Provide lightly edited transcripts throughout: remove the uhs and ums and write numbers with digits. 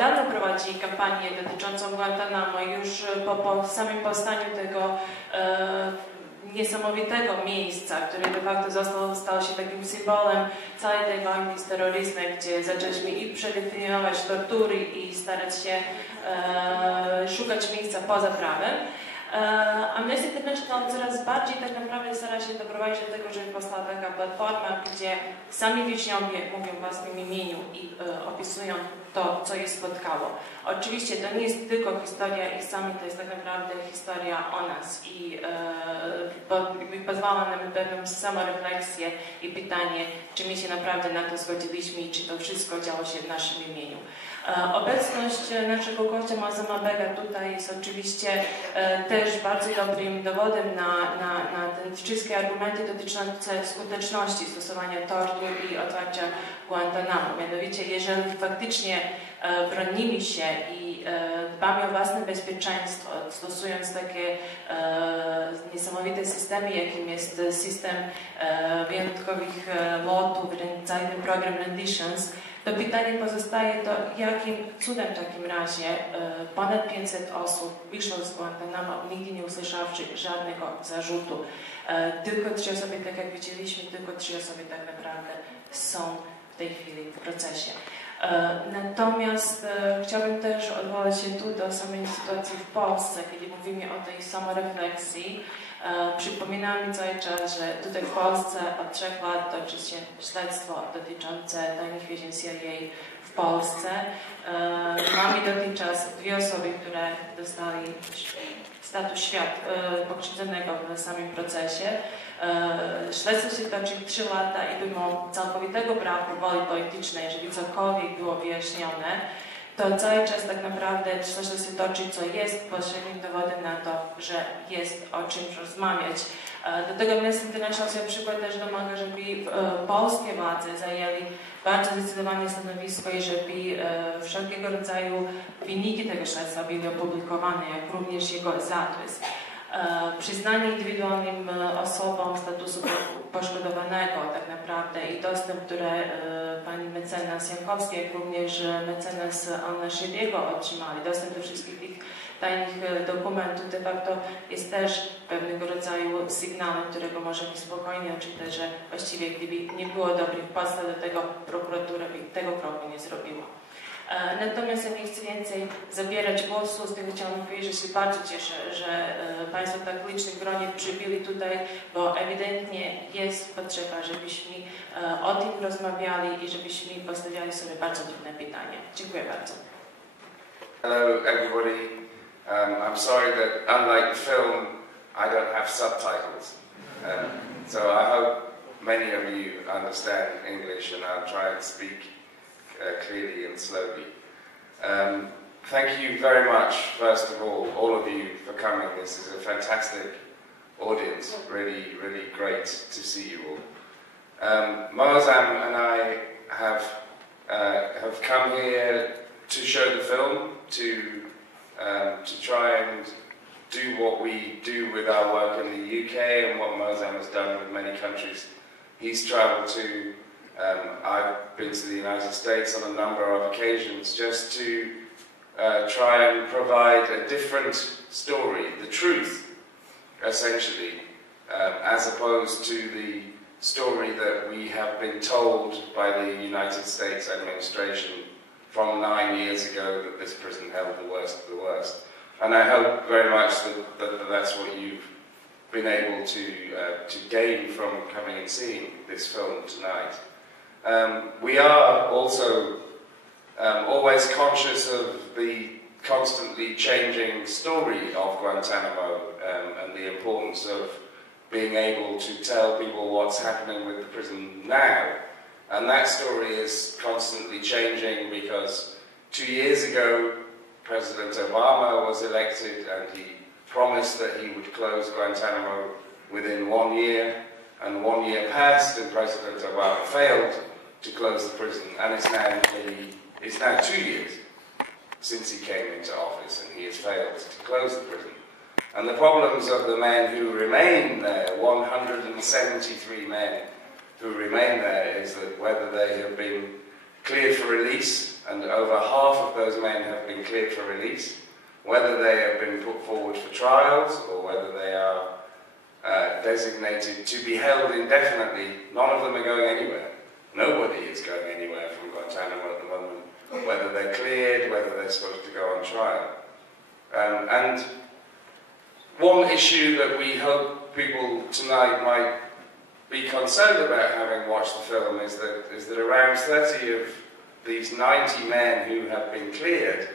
dawno prowadzi kampanię dotyczącą Guantanamo. Już po samym powstaniu tego niesamowitego miejsca, które de facto stał się takim symbolem całej tej wojny z terroryzmem, gdzie zaczęliśmy i przedefiniować tortury i starać się szukać miejsca poza prawem. Amnesty International coraz bardziej tak naprawdę stara się doprowadzić do tego, żeby powstała taka platforma, gdzie sami więźniowie mówią w własnym imieniu i opisują to, co je spotkało. Oczywiście to nie jest tylko historia ich samych, to jest tak naprawdę historia o nas i pozwala nam pewną samorefleksję i pytanie, czy my się naprawdę na to zgodziliśmy i czy to wszystko działo się w naszym imieniu. Obecność naszego gościa Moazzama Begga tutaj jest oczywiście też bardzo dobrym dowodem na te wszystkie argumenty dotyczące skuteczności stosowania tortur i otwarcia Guantanamo. Mianowicie, jeżeli faktycznie bronimy się i dbamy o własne bezpieczeństwo, stosując takie niesamowite systemy, jakim jest system wyjątkowych lotów, tajny program renditions, to pytanie pozostaje, to jakim cudem w takim razie ponad 500 osób wyszło z Guantanamo, nigdy nie usłyszawszy żadnego zarzutu. Tylko 3 osoby, tak jak widzieliśmy, tylko 3 osoby tak naprawdę są w tej chwili w procesie. Natomiast chciałbym też odwołać się tu do samej sytuacji w Polsce, kiedy mówimy o tej samorefleksji. Przypominamy cały czas, że tutaj w Polsce od 3 lat toczy się śledztwo dotyczące tajnych więzień CIA w Polsce. Mamy dotychczas 2 osoby, które dostały status pokrzywdzonego w samym procesie. Śledztwo się toczy 3 lata i mimo całkowitego braku woli politycznej, jeżeli cokolwiek było wyjaśnione, to cały czas tak naprawdę śledztwo się toczy, co jest pośrednim dowodem na to, że jest o czymś rozmawiać. Do tego Amnesty International się na przykład też domaga, żeby polskie władze zajęli bardzo zdecydowane stanowisko i żeby wszelkiego rodzaju wyniki tego śledztwa były opublikowane, jak również jego zarys. Przyznanie indywidualnym osobom statusu poszkodowanego tak naprawdę i dostęp, które pani mecenas Jankowski, jak również mecenas Nashiriego otrzymali, dostęp do wszystkich tych tajnych dokumentów de facto jest też pewnego rodzaju sygnałem, którego możemy spokojnie odczytać, że właściwie gdyby nie było dobrych podstaw do tego, prokuratura by tego kroku nie zrobiła. Natomiast ja nie chcę więcej zabierać głosu, z tego chciałam powiedzieć, że się bardzo cieszę, że Państwo w tak licznym gronie przybyli tutaj, bo ewidentnie jest potrzeba, żebyśmy o tym rozmawiali i żebyśmy postawiali sobie bardzo trudne pytania. Dziękuję bardzo. Hello everybody. I'm sorry that unlike the film, I don't have subtitles. So I hope many of you understand English and I'll try and speak clearly and slowly. Thank you very much, first of all of you for coming. This is a fantastic audience. Really, really great to see you all. Moazzam and I have come here to show the film, to try and do what we do with our work in the UK and what Moazzam has done with many countries he's travelled to. I've been to the United States on a number of occasions just to try and provide a different story, the truth, essentially, as opposed to the story that we have been told by the United States administration from 9 years ago that this prison held the worst of the worst. And I hope very much that that's what you've been able to gain from coming and seeing this film tonight. We are also always conscious of the constantly changing story of Guantanamo and the importance of being able to tell people what's happening with the prison now. And that story is constantly changing because 2 years ago President Obama was elected and he promised that he would close Guantanamo within 1 year, and 1 year passed and President Obama failed to close the prison, and it's now 2 years since he came into office and he has failed to close the prison. And the problems of the men who remain there, 173 men who remain there, is that whether they have been cleared for release, and over half of those men have been cleared for release. Whether they have been put forward for trials or whether they are designated to be held indefinitely, none of them are going anywhere. Nobody is going anywhere from Guantanamo at the moment, whether they're cleared, whether they're supposed to go on trial. And one issue that we hope people tonight might be concerned about, having watched the film, is that around 30 of these 90 men who have been cleared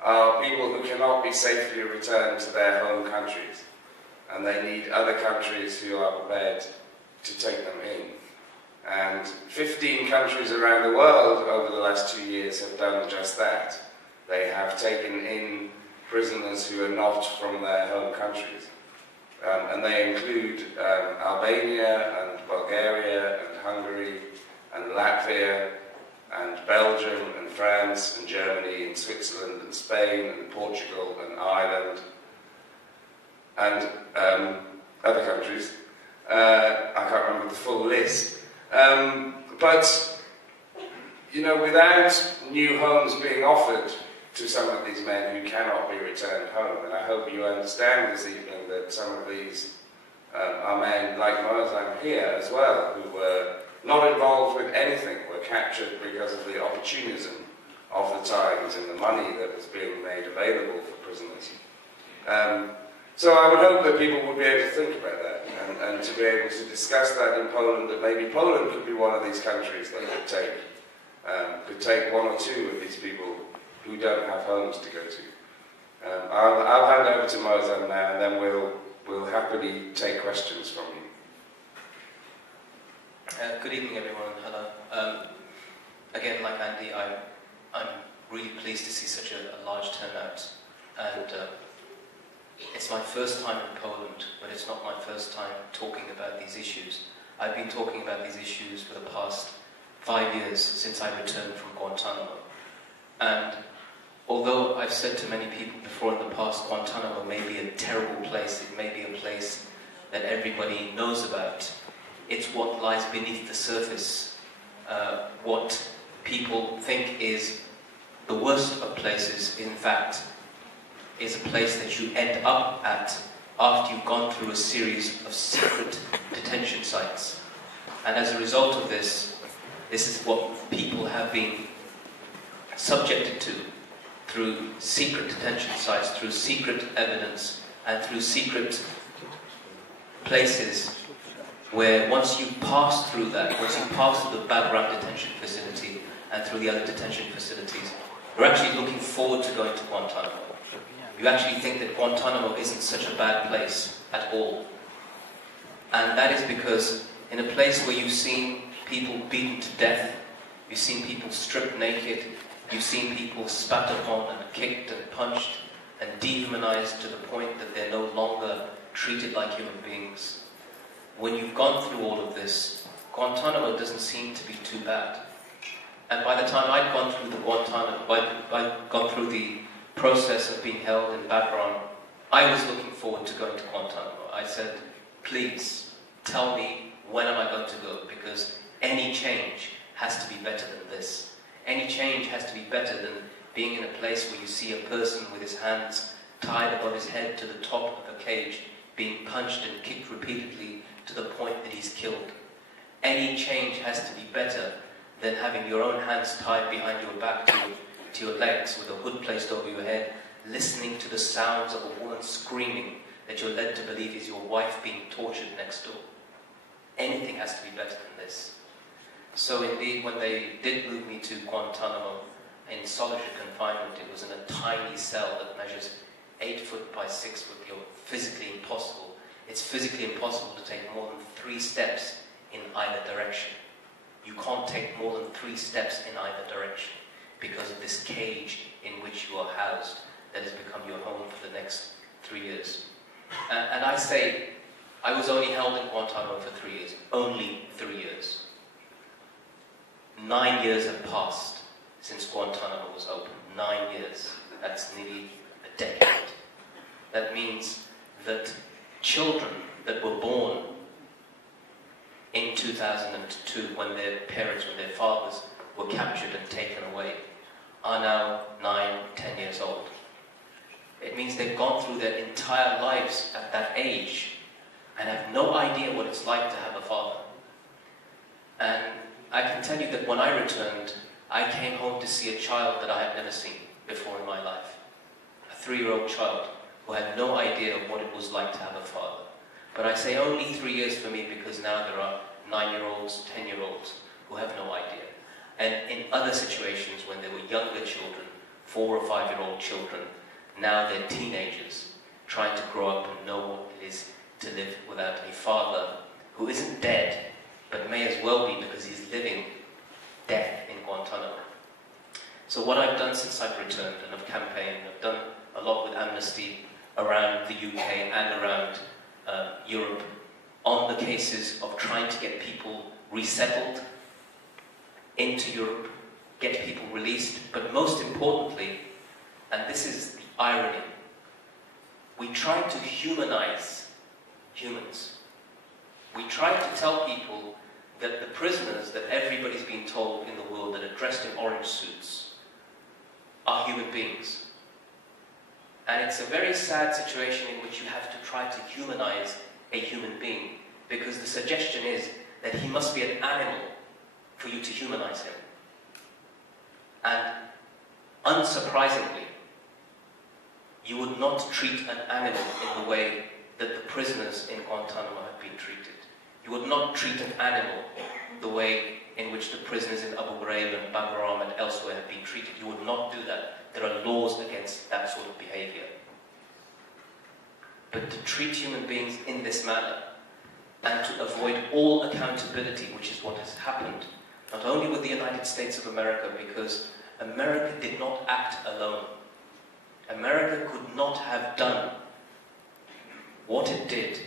are people who cannot be safely returned to their home countries, and they need other countries who are prepared to take them in. And 15 countries around the world over the last 2 years have done just that. They have taken in prisoners who are not from their home countries. And they include Albania and Bulgaria and Hungary and Latvia and Belgium and France and Germany and Switzerland and Spain and Portugal and Ireland and other countries. I can't remember the full list. But, you know, without new homes being offered to some of these men who cannot be returned home, and I hope you understand this evening that some of these are men like Moazzam here as well, who were not involved with anything, were captured because of the opportunism of the times and the money that was being made available for prisoners. So I would hope that people would be able to think about that and to be able to discuss that in Poland, that maybe Poland could be one of these countries that could take one or two of these people who don't have homes to go to. I'll hand over to Moazzam now, and then we'll happily take questions from you. Good evening, everyone. Hello. Again, like Andy, I'm really pleased to see such a large turnout, and it's my first time in Poland, but it's not my first time talking about these issues. I've been talking about these issues for the past 5 years since I returned from Guantanamo, and although I've said to many people before in the past, Guantanamo may be a terrible place, it may be a place that everybody knows about, it's what lies beneath the surface. What people think is the worst of places, in fact, is a place that you end up at after you've gone through a series of secret detention sites. And as a result of this, this is what people have been subjected to through secret detention sites, through secret evidence, and through secret places where once you pass through that, once you pass through the background detention facility and through the other detention facilities, you're actually looking forward to going to Guantanamo. You actually think that Guantanamo isn't such a bad place at all. And that is because in a place where you've seen people beaten to death, you've seen people stripped naked, you've seen people spat upon and kicked and punched and dehumanized to the point that they're no longer treated like human beings. When you've gone through all of this, Guantanamo doesn't seem to be too bad. And by the time I'd gone through I'd gone through the process of being held in Bahrain, I was looking forward to going to Guantanamo. I said, please, tell me when am I going to go, because any change has to be better than this. Any change has to be better than being in a place where you see a person with his hands tied above his head to the top of a cage, being punched and kicked repeatedly to the point that he's killed. Any change has to be better than having your own hands tied behind your back to your legs with a hood placed over your head, listening to the sounds of a woman screaming that you're led to believe is your wife being tortured next door. Anything has to be better than this. So indeed, when they did move me to Guantanamo in solitary confinement, it was in a tiny cell that measures 8 foot by 6 foot. You're physically impossible. It's physically impossible to take more than 3 steps in either direction. You can't take more than 3 steps in either direction because of this cage in which you are housed that has become your home for the next 3 years. And I say, I was only held in Guantanamo for 3 years. Only 3 years. 9 years have passed since Guantanamo was opened. 9 years. That's nearly a decade. That means that children that were born in 2002, when their parents, when their fathers were captured and taken away are now 9, 10 years old. It means they've gone through their entire lives at that age and have no idea what it's like to have a father. And I can tell you that when I returned, I came home to see a child that I had never seen before in my life. A 3-year-old child who had no idea of what it was like to have a father. But I say only 3 years for me because now there are 9-year-olds, 10-year-olds who have no idea. And in other situations when they were younger children, 4 or 5-year-old children, now they're teenagers trying to grow up and know what it is to live without a father who isn't dead, but may as well be because he's living death in Guantanamo. So what I've done since I've returned, and I've campaigned, I've done a lot with Amnesty around the UK and around Europe on the cases of trying to get people resettled into Europe, get people released, but most importantly, and this is the irony, we try to humanize humans. We try to tell people that the prisoners that everybody's been told in the world that are dressed in orange suits are human beings. And it's a very sad situation in which you have to try to humanize a human being, because the suggestion is that he must be an animal for you to humanize him. And unsurprisingly, you would not treat an animal in the way that the prisoners in Guantanamo have been treated. You would not treat an animal the way in which the prisoners in Abu Ghraib and Bartłomiejem and elsewhere have been treated. You would not do that. There are laws against that sort of behavior. But to treat human beings in this manner and to avoid all accountability, which is what has happened, not only with the United States of America, because America did not act alone. America could not have done what it did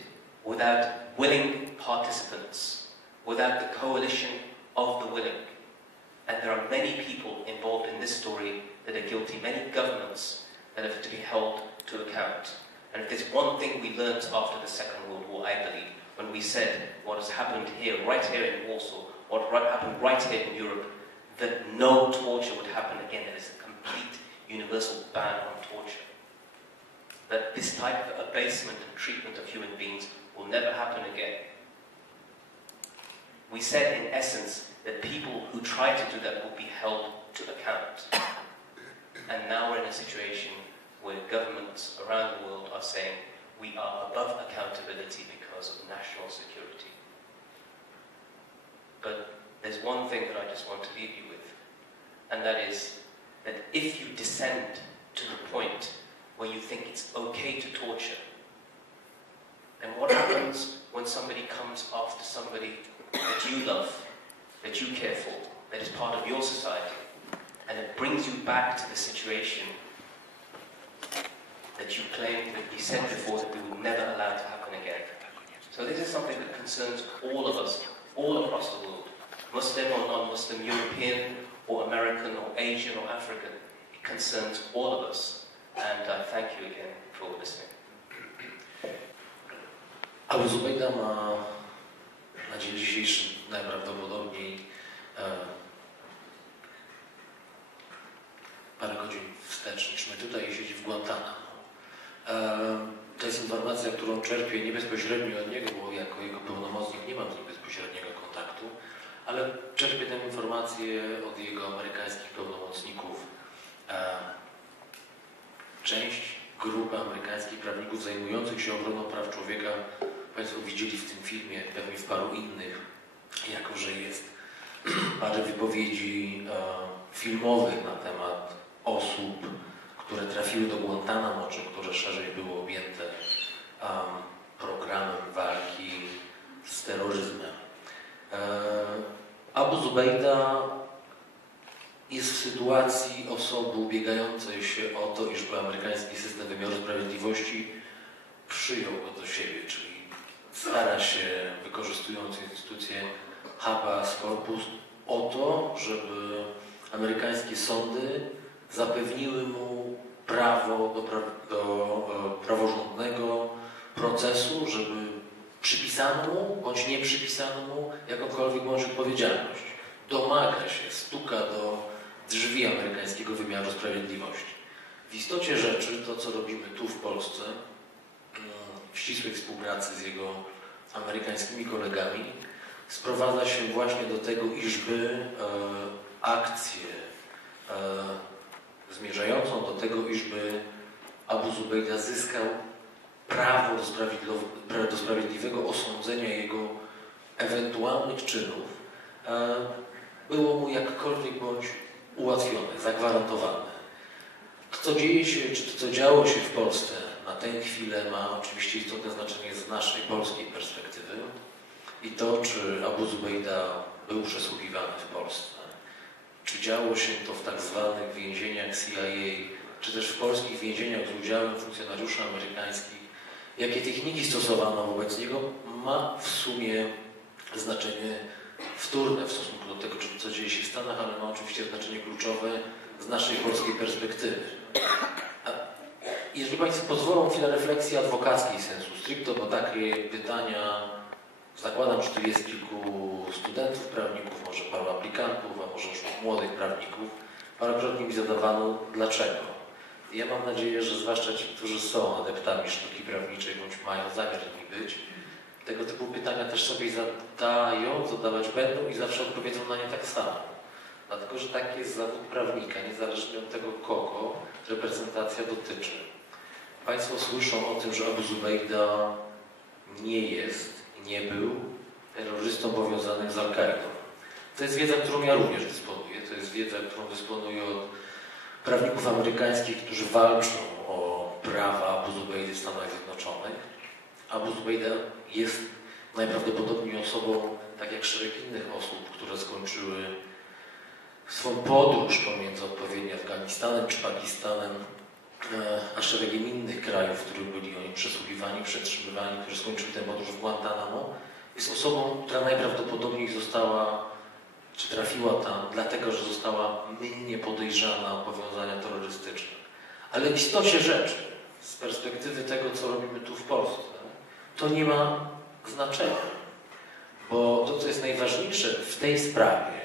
without willing participants, without the coalition of the willing. And there are many people involved in this story that are guilty, many governments that have to be held to account. And if there's one thing we learned after the Second World War, I believe, when we said what has happened here, right here in Warsaw, what happened right here in Europe, that no torture would happen again. There is a complete universal ban on torture. That this type of abasement and treatment of human beings will never happen again. We said, in essence, that people who try to do that will be held to account. And now we're in a situation where governments around the world are saying we are above accountability because of national security. But there's one thing that I just want to leave you with, and that is that if you descend to the point where you think it's okay to torture, then what happens when somebody comes after somebody that you love, that you care for, that is part of your society, and it brings you back to the situation that you claimed, that you said before, that we would never allow to happen again. So this is something that concerns all of us, all across the world, Muslim or non-Muslim, European or American or Asian or African. It concerns all of us. And I thank you again for listening. Abu Zubaidy ma na dzień dzisiejszy najprawdopodobniej parę godzin wstecz niż my tutaj, siedzi w Guantanamo. To jest informacja, którą czerpię nie bezpośrednio od niego, bo jako jego pełnomocnik nie mam z nim bezpośredniego kontaktu, ale czerpię tę informację od jego amerykańskich pełnomocników. Część grupy amerykańskich prawników zajmujących się obroną praw człowieka Państwo widzieli w tym filmie, pewnie w paru innych, jako że jest parę wypowiedzi filmowych na temat osób, które trafiły do Guantanamo, czy które szerzej były objęte programem walki z terroryzmem. Abu Zubaidy jest w sytuacji osoby ubiegającej się o to, iżby amerykański system wymiaru sprawiedliwości przyjął go do siebie, czyli stara się, wykorzystując instytucję habeas corpus, o to, żeby amerykańskie sądy zapewniły mu prawo do praworządnego procesu, żeby przypisano mu, bądź nie przypisano mu jakąkolwiek bądź odpowiedzialność. domaga się, stuka do drzwi amerykańskiego wymiaru sprawiedliwości. W istocie rzeczy to, co robimy tu w Polsce, w ścisłej współpracy z jego amerykańskimi kolegami, sprowadza się właśnie do tego, iżby akcję zmierzającą do tego, iżby Abu Zubaidy zyskał prawo do sprawiedliwego osądzenia jego ewentualnych czynów, było mu jakkolwiek bądź ułatwione, zagwarantowane. To, co dzieje się, czy to, co działo się w Polsce na tę chwilę, ma oczywiście istotne znaczenie z naszej polskiej perspektywy i to, czy Abu Zubaida był przesłuchiwany w Polsce, czy działo się to w tak zwanych więzieniach CIA, czy też w polskich więzieniach z udziałem funkcjonariuszy amerykańskich, jakie techniki stosowano wobec niego, ma w sumie znaczenie wtórne w stosunku do tego, co dzieje się w Stanach, ale ma oczywiście znaczenie kluczowe z naszej polskiej perspektywy. Jeżeli Państwo pozwolą, chwilę refleksji adwokackiej sensu stricto, bo takie pytania, zakładam, że tu jest kilku studentów, prawników, może paru aplikantów, a może już młodych prawników, parokrotnie mi zadawano dlaczego. Ja mam nadzieję, że zwłaszcza ci, którzy są adeptami sztuki prawniczej bądź mają zamiar nimi być, tego typu pytania też sobie zadawać będą i zawsze odpowiedzą na nie tak samo. Dlatego, że taki jest zawód prawnika, niezależnie od tego, kogo reprezentacja dotyczy. Państwo słyszą o tym, że Abu Zubaida nie jest i nie był terrorystą powiązanym z Al-Kaidą. To jest wiedza, którą ja również dysponuję. To jest wiedza, którą dysponuję od prawników amerykańskich, którzy walczą o prawa Abu Zubaidy w Stanach Zjednoczonych. Abu Zubaida jest najprawdopodobniej osobą, tak jak szereg innych osób, które skończyły swą podróż pomiędzy odpowiednio Afganistanem czy Pakistanem, a szeregiem innych krajów, w których byli oni przesłuchiwani, przetrzymywani, którzy skończyli tę podróż w Guantanamo, jest osobą, która najprawdopodobniej została, czy trafiła tam, dlatego, że została mylnie podejrzana o powiązania terrorystyczne. Ale w istocie rzeczy, z perspektywy tego, co robimy tu w Polsce, to nie ma znaczenia. Bo to, co jest najważniejsze w tej sprawie,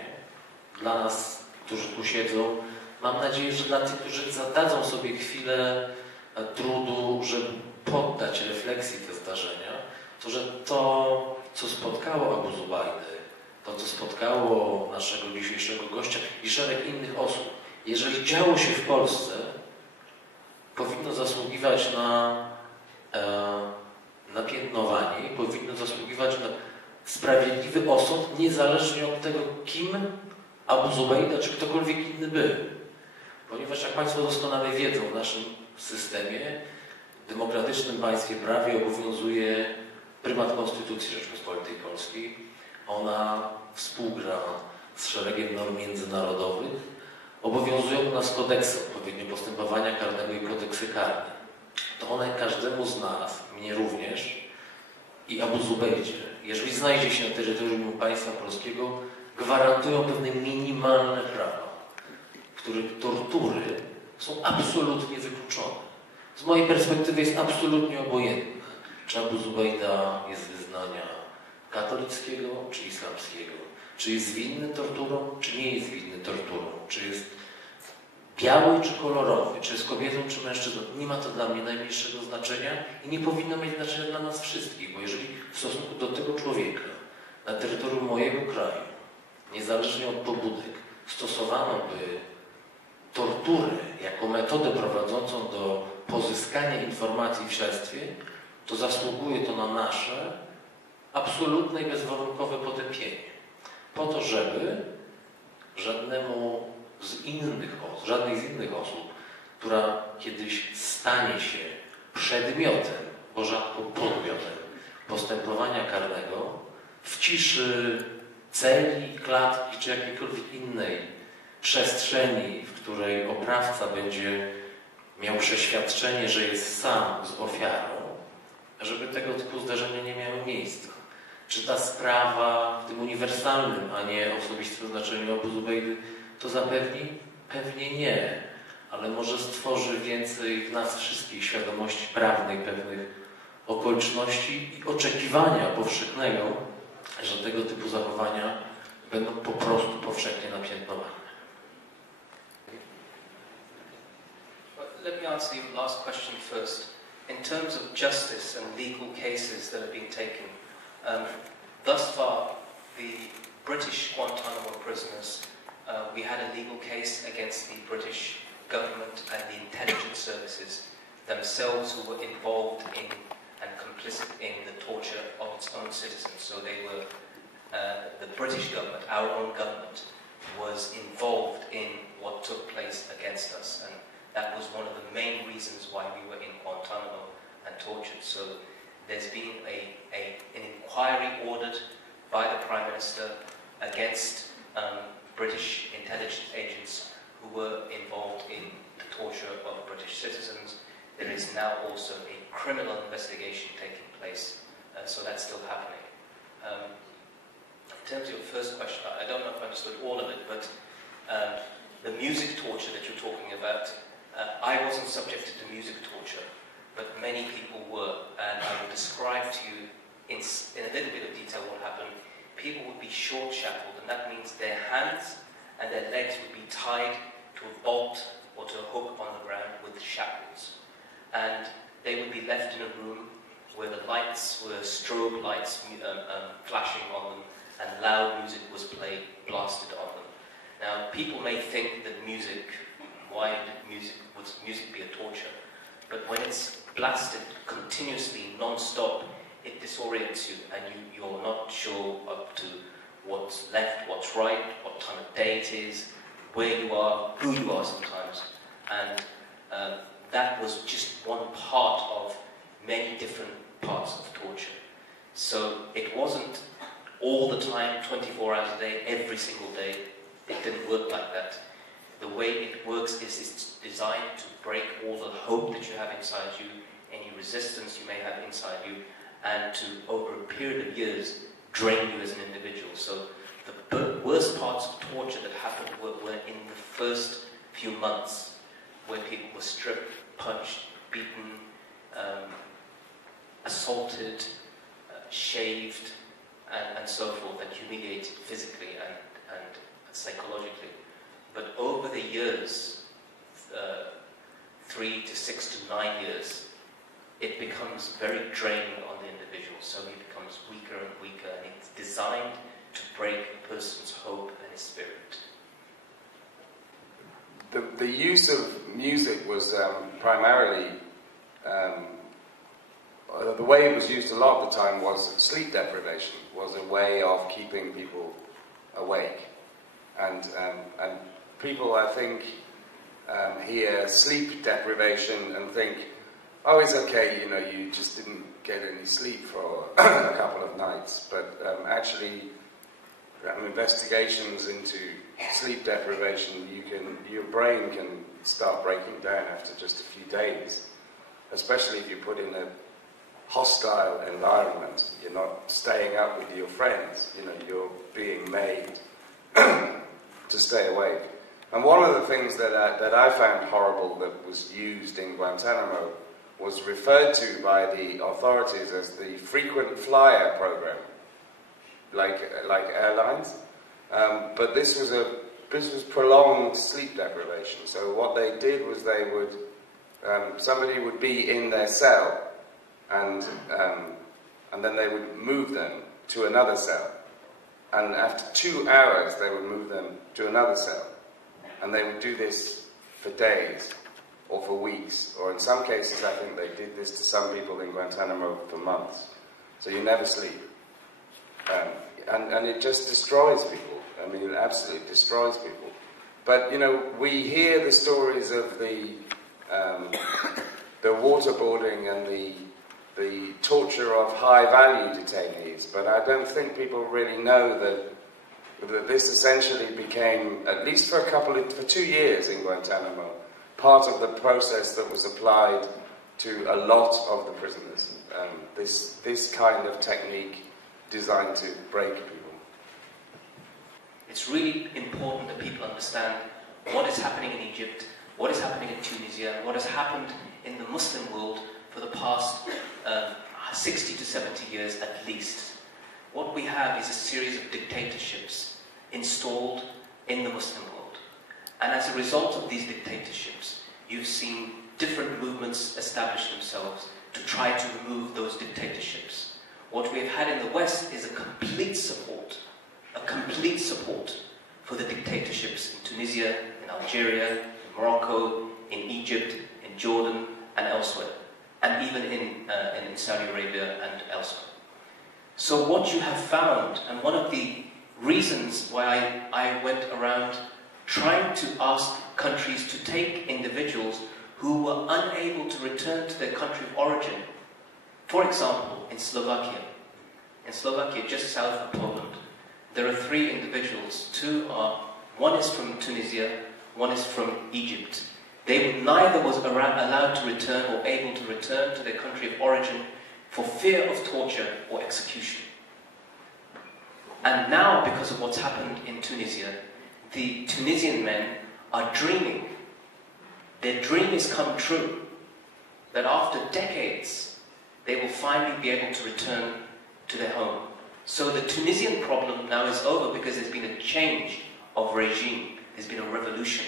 dla nas, którzy tu siedzą, mam nadzieję, że dla tych, którzy zadadzą sobie chwilę trudu, żeby poddać refleksji te zdarzenia, to, że to, co spotkało Abu Zubaidy, to, co spotkało naszego dzisiejszego gościa i szereg innych osób, jeżeli działo się w Polsce, powinno zasługiwać na napiętnowanie, powinno zasługiwać na sprawiedliwy osąd, niezależnie od tego, kim Abu Zubaida czy ktokolwiek inny był. Ponieważ, jak Państwo doskonale wiedzą, w naszym systemie, demokratycznym państwie prawie obowiązuje prymat Konstytucji Rzeczpospolitej Polskiej. Ona współgra z szeregiem norm międzynarodowych. Obowiązują nas kodeksy odpowiednio postępowania karnego i kodeksy karne. To one każdemu z nas, mnie również i Abu Zubaidzie, jeżeli znajdzie się na terytorium państwa polskiego, gwarantują pewne minimalne prawa, których tortury są absolutnie wykluczone. Z mojej perspektywy jest absolutnie obojętne, czy Abu Zubaida jest z wyznania katolickiego czy islamskiego, czy jest winny torturą, czy nie jest winny torturą, czy jest biały czy kolorowy, czy jest kobietą czy mężczyzną. Nie ma to dla mnie najmniejszego znaczenia i nie powinno mieć znaczenia dla nas wszystkich, bo jeżeli w stosunku do tego człowieka na terytorium mojego kraju, niezależnie od pobudek, stosowano by tortury jako metodę prowadzącą do pozyskania informacji w śledztwie, to zasługuje to na nasze absolutne i bezwarunkowe potępienie. Po to, żeby żadnej z innych osób, która kiedyś stanie się przedmiotem, bo rzadko podmiotem postępowania karnego, w ciszy celi, klatki czy jakiejkolwiek innej przestrzeni, w której oprawca będzie miał przeświadczenie, że jest sam z ofiarą, żeby tego typu zdarzenia nie miały miejsca. Czy ta sprawa w tym uniwersalnym, a nie osobistym znaczeniu Abu Zubaidy to zapewni? Pewnie nie, ale może stworzy więcej w nas wszystkich świadomości prawnej pewnych okoliczności i oczekiwania powszechnego, że tego typu zachowania będą po prostu powszechnie napiętnowane. Let me answer your last question first. In terms of justice and legal cases that have been taken, thus far, the British Guantanamo prisoners, we had a legal case against the British government and the intelligence services themselves, who were involved in and complicit in the torture of its own citizens. So they were, the British government, our own government, was involved in what took place against us, and that was one of the main reasons why we were in Guantanamo and tortured. So there's been an inquiry ordered by the Prime Minister against British intelligence agents who were involved in the torture of British citizens. There is now also a criminal investigation taking place, so that's still happening. In terms of your first question, I don't know if I understood all of it, but the music torture that you're talking about, I wasn't subjected to music torture, but many people were, and I will describe to you in a little bit of detail what happened. People would be short-shackled, and that means their hands and their legs would be tied to a bolt or to a hook on the ground with shackles. And they would be left in a room where the lights were strobe lights flashing on them, and loud music was played, blasted on them. Now, people may think that why would music be a torture? But when it's blasted continuously, non-stop, it disorients you, and you're not sure up to what's left, what's right, what time of day it is, where you are, who you are sometimes. And that was just one part of many different parts of torture. So it wasn't all the time, 24 hours a day, every single day. It didn't work like that. The way it works is it's designed to break all the hope that you have inside you, any resistance you may have inside you, and to, over a period of years, drain you as an individual. So the worst parts of torture that happened were in the first few months, where people were stripped, punched, beaten, assaulted, shaved, and so forth, and humiliated physically and psychologically. But over the years, 3 to 6 to 9 years, it becomes very draining on the individual. So he becomes weaker and weaker, and it's designed to break a person's hope and his spirit. The use of music was primarily, the way it was used a lot of the time was sleep deprivation, was a way of keeping people awake. And people, I think, hear sleep deprivation and think, oh, it's okay, you just didn't get any sleep for a couple of nights. But actually, investigations into sleep deprivation, your brain can start breaking down after just a few days, especially if you're put in a hostile environment. You're not staying up with your friends, you're being made to stay awake. And one of the things that I found horrible that was used in Guantanamo was referred to by the authorities as the frequent flyer program, like airlines. But this was prolonged sleep deprivation. So what they did was they would, somebody would be in their cell, and then they would move them to another cell. And after 2 hours, they would move them to another cell. And they would do this for days, or for weeks, or in some cases, I think they did this to some people in Guantanamo for months. So you never sleep. And it just destroys people. I mean, it absolutely destroys people. But, we hear the stories of the waterboarding and the torture of high-value detainees, but I don't think people really know that this essentially became, at least for 2 years in Guantanamo, part of the process that was applied to a lot of the prisoners. This kind of technique designed to break people. It's really important that people understand what is happening in Egypt, what is happening in Tunisia, and what has happened in the Muslim world for the past 60 to 70 years at least. What we have is a series of dictatorships installed in the Muslim world. And as a result of these dictatorships, you've seen different movements establish themselves to try to remove those dictatorships. What we've had in the West is a complete support for the dictatorships in Tunisia, in Algeria, in Morocco, in Egypt, in Jordan, and elsewhere, and even in Saudi Arabia and elsewhere. So what you have found, and one of the reasons why I went around trying to ask countries to take individuals who were unable to return to their country of origin. For example, in Slovakia, just south of Poland, there are 3 individuals. One is from Tunisia, one is from Egypt. Neither was allowed to return or able to return to their country of origin for fear of torture or execution. And now, because of what's happened in Tunisia, the Tunisian men are dreaming. Their dream has come true, that after decades, they will finally be able to return to their home. So the Tunisian problem now is over because there's been a change of regime. There's been a revolution.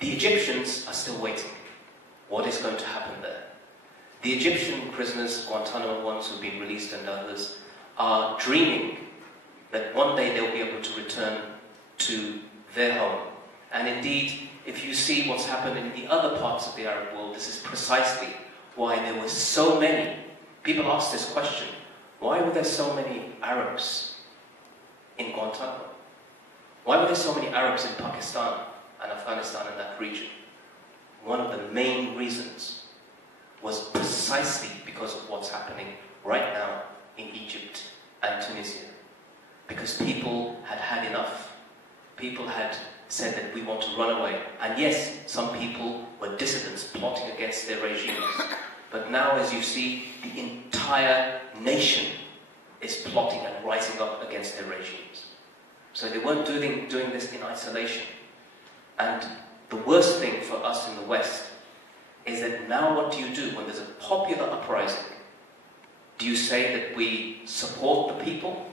The Egyptians are still waiting. What is going to happen there? The Egyptian prisoners, Guantanamo ones who've been released and others, are dreaming that one day they'll be able to return to their home. And indeed, if you see what's happened in the other parts of the Arab world, this is precisely why there were so many. People ask this question, why were there so many Arabs in Guantanamo? Why were there so many Arabs in Pakistan and Afghanistan and that region? One of the main reasons was precisely because of what's happening right now in Egypt and Tunisia. Because people had had enough. People had said that we want to run away. And yes, some people were dissidents plotting against their regimes. But now, as you see, the entire nation is plotting and rising up against their regimes. So they weren't doing this in isolation. And the worst thing for us in the West is that now what do you do when there's a popular uprising? Do you say that we support the people?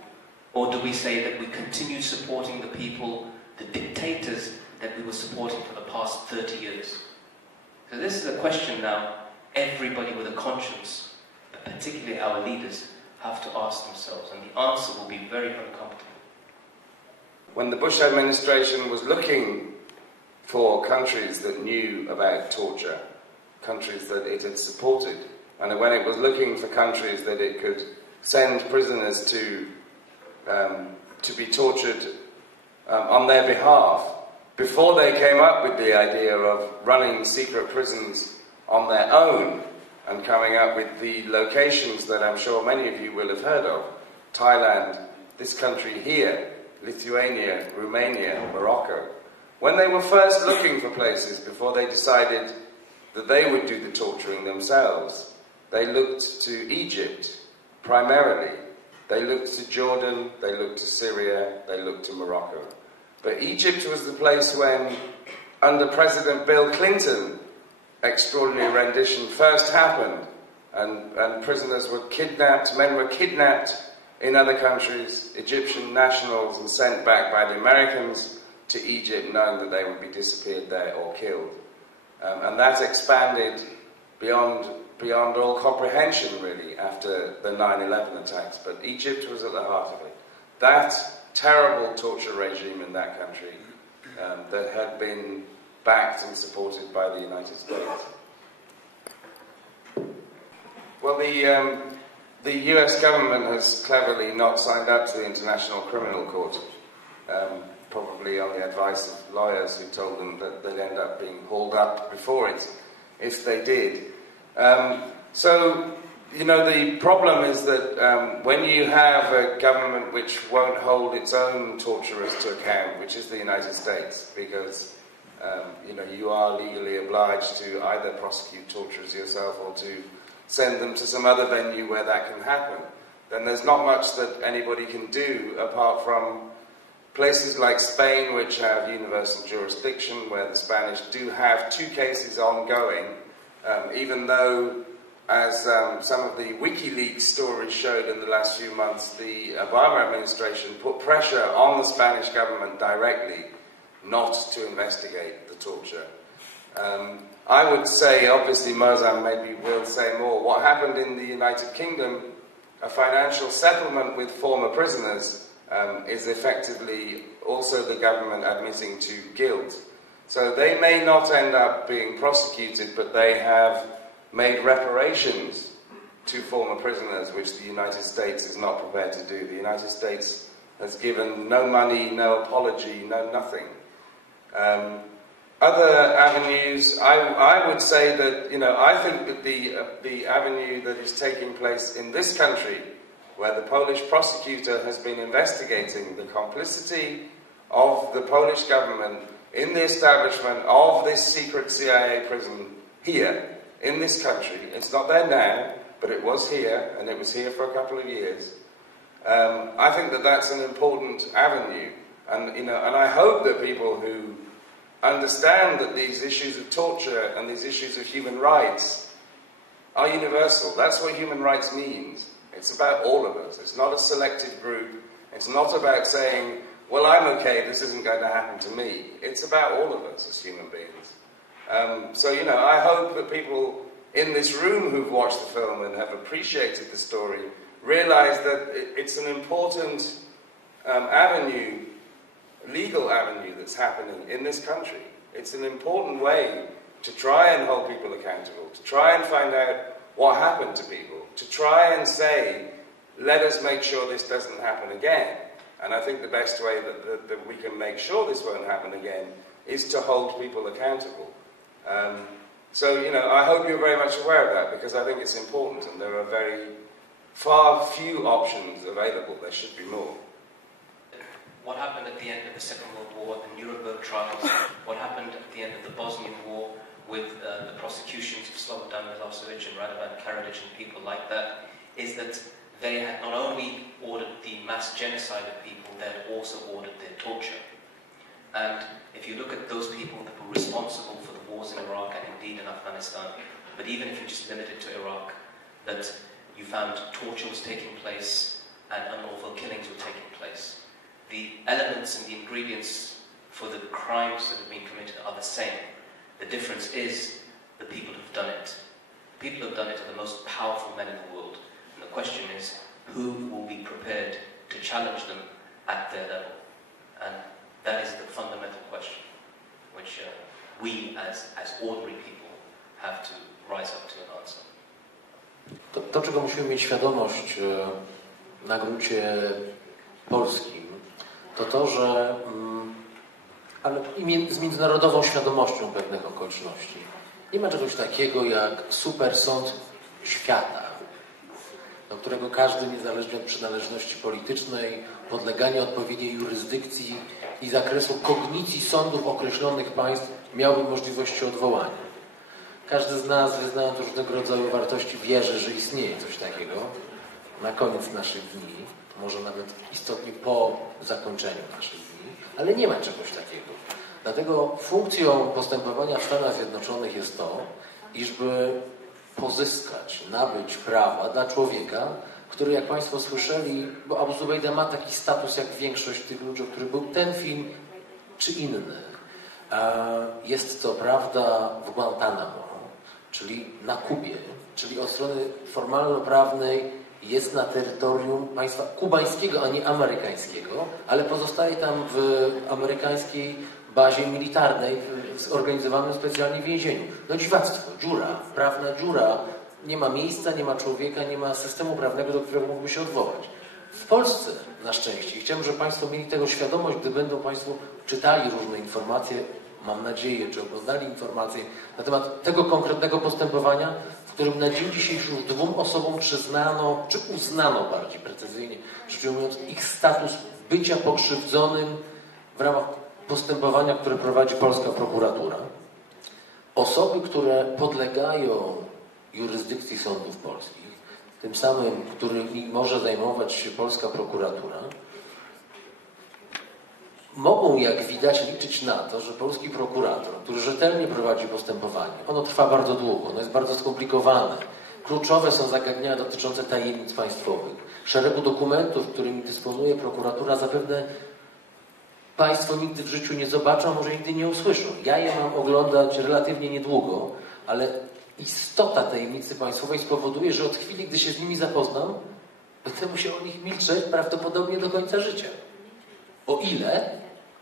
Or do we say that we continue supporting the people, the dictators that we were supporting for the past 30 years? So this is a question now everybody with a conscience, but particularly our leaders, have to ask themselves, and the answer will be very uncomfortable. When the Bush administration was looking for countries that knew about torture, countries that it had supported, and when it was looking for countries that it could send prisoners to be tortured on their behalf, before they came up with the idea of running secret prisons on their own and coming up with the locations that I'm sure many of you will have heard of, Thailand, this country here, Lithuania, Romania, Morocco. When they were first looking for places before they decided that they would do the torturing themselves, they looked to Egypt primarily. They looked to Jordan, they looked to Syria, they looked to Morocco. But Egypt was the place when, under President Bill Clinton, extraordinary rendition first happened, and prisoners were kidnapped, men were kidnapped in other countries, Egyptian nationals, and sent back by the Americans to Egypt, knowing that they would be disappeared there or killed. And that expanded beyond all comprehension, really, after the 9/11 attacks. But Egypt was at the heart of it. That terrible torture regime in that country that had been backed and supported by the United States. Well, the US government has cleverly not signed up to the International Criminal Court, probably on the advice of lawyers who told them that they'd end up being hauled up before it if they did. So, you know, the problem is that when you have a government which won't hold its own torturers to account, which is the United States, because you know, you are legally obliged to either prosecute torturers yourself or to send them to some other venue where that can happen, then there's not much that anybody can do apart from places like Spain, which have universal jurisdiction, where the Spanish do have 2 cases ongoing, even though as some of the WikiLeaks stories showed in the last few months, the Obama administration put pressure on the Spanish government directly not to investigate the torture. I would say, obviously Mozam maybe will say more, what happened in the United Kingdom, a financial settlement with former prisoners, is effectively also the government admitting to guilt. So they may not end up being prosecuted, but they have made reparations to former prisoners, which the United States is not prepared to do. The United States has given no money, no apology, no nothing. Other avenues, I would say that, you know, I think that the avenue that is taking place in this country, where the Polish prosecutor has been investigating the complicity of the Polish government in the establishment of this secret CIA prison here, in this country. It's not there now, but it was here, and it was here for a couple of years. I think that that's an important avenue, and, you know, and I hope that people who understand that these issues of torture and these issues of human rights are universal. That's what human rights means. It's about all of us. It's not a selected group. It's not about saying, well, I'm okay, this isn't going to happen to me. It's about all of us as human beings. So, you know, I hope that people in this room who've watched the film and have appreciated the story realize that it's an important avenue, legal avenue that's happening in this country. It's an important way to try and hold people accountable, to try and find out what happened to people, to try and say, let us make sure this doesn't happen again. And I think the best way that we can make sure this won't happen again is to hold people accountable. So, you know, I hope you're very much aware of that, because I think it's important, and there are far few options available. There should be more. What happened at the end of the Second World War, the Nuremberg trials, what happened at the end of the Bosnian War with the prosecutions of Slobodan Milosevic and Radovan Karadzic and people like that, is that they had not only ordered the mass genocide of people, they had also ordered their torture. And if you look at those people that were responsible for the wars in Iraq and indeed in Afghanistan, but even if you just limit it to Iraq, that you found torture was taking place and unlawful killings were taking place. The elements and the ingredients for the crimes that have been committed are the same. The difference is the people who've done it. The people who've done it are the most powerful men in the world. And the question is, who will be prepared to challenge them at their level? And that is the fundamental question, which we as ordinary people have to rise up to and answer. To, czego musimy mieć świadomość na gruncie polskim, to, że ale z międzynarodową świadomością pewnych okoliczności nie ma czegoś takiego jak super sąd świata, do którego każdy, niezależnie od przynależności politycznej, podlegania odpowiedniej jurysdykcji i zakresu kognicji sądów określonych państw miałby możliwości odwołania. Każdy z nas, wyznając różnego rodzaju wartości, wierzy, że istnieje coś takiego na koniec naszych dni, może nawet istotnie po zakończeniu naszych dni, ale nie ma czegoś takiego. Dlatego funkcją postępowania w Stanach Zjednoczonych jest to, iżby pozyskać, nabyć prawa dla człowieka, który, jak Państwo słyszeli, bo Abu Zubaidy ma taki status jak większość tych ludzi, o których był ten film, czy inny. Jest co prawda w Guantanamo, czyli na Kubie, czyli od strony formalno-prawnej jest na terytorium państwa kubańskiego, a nie amerykańskiego, ale pozostaje tam w amerykańskiej bazie militarnej, w zorganizowanym specjalnie więzieniu. No dziwactwo, dziura, prawna dziura. Nie ma miejsca, nie ma człowieka, nie ma systemu prawnego, do którego mógłby się odwołać. W Polsce, na szczęście, i chciałbym, żeby Państwo mieli tego świadomość, gdy będą Państwo czytali różne informacje, mam nadzieję, czy oglądali informacje na temat tego konkretnego postępowania, w którym na dzień dzisiejszy już 2 osobom przyznano, czy uznano bardziej precyzyjnie, rzecz ujmując, ich status bycia pokrzywdzonym w ramach postępowania, które prowadzi polska prokuratura. Osoby, które podlegają jurysdykcji sądów polskich, tym samym, którymi może zajmować się polska prokuratura, mogą, jak widać, liczyć na to, że polski prokurator, który rzetelnie prowadzi postępowanie, ono trwa bardzo długo, ono jest bardzo skomplikowane, Kluczowe są zagadnienia dotyczące tajemnic państwowych. Szeregu dokumentów, którymi dysponuje prokuratura, zapewne Państwo nigdy w życiu nie zobaczą, a może nigdy nie usłyszą. Ja je mam oglądać relatywnie niedługo, ale istota tajemnicy państwowej spowoduje, że od chwili, gdy się z nimi zapoznam, będę musiał o nich milczeć prawdopodobnie do końca życia. O ile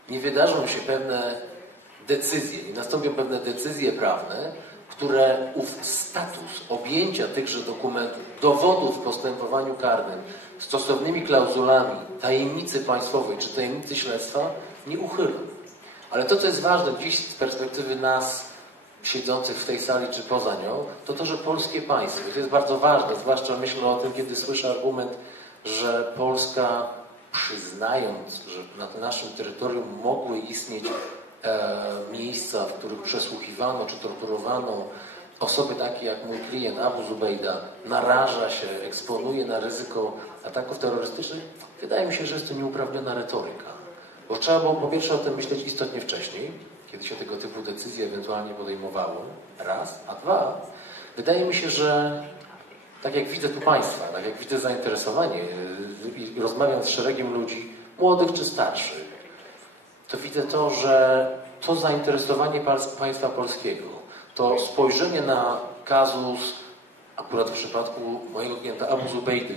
nie wydarzą się pewne decyzje, nie nastąpią pewne decyzje prawne, które ów status objęcia tychże dokumentów, dowodów w postępowaniu karnym stosownymi klauzulami tajemnicy państwowej czy tajemnicy śledztwa nie uchylą. Ale to, co jest ważne dziś z perspektywy nas, siedzących w tej sali czy poza nią, to to, że polskie państwo, to jest bardzo ważne, zwłaszcza myślę o tym, kiedy słyszę argument, że Polska, przyznając, że na naszym terytorium mogły istnieć miejsca, w których przesłuchiwano czy torturowano osoby takie jak mój klient Abu Zubaidy, naraża się, eksponuje na ryzyko ataków terrorystycznych, wydaje mi się, że jest to nieuprawniona retoryka. Bo trzeba było po pierwsze o tym myśleć istotnie wcześniej, kiedy się tego typu decyzje ewentualnie podejmowało, raz, a dwa, wydaje mi się, że tak jak widzę tu Państwa, tak jak widzę zainteresowanie i rozmawiam z szeregiem ludzi, młodych czy starszych, to widzę to, że to zainteresowanie państwa polskiego, to spojrzenie na kazus, akurat w przypadku mojego klienta Abu Zubaidy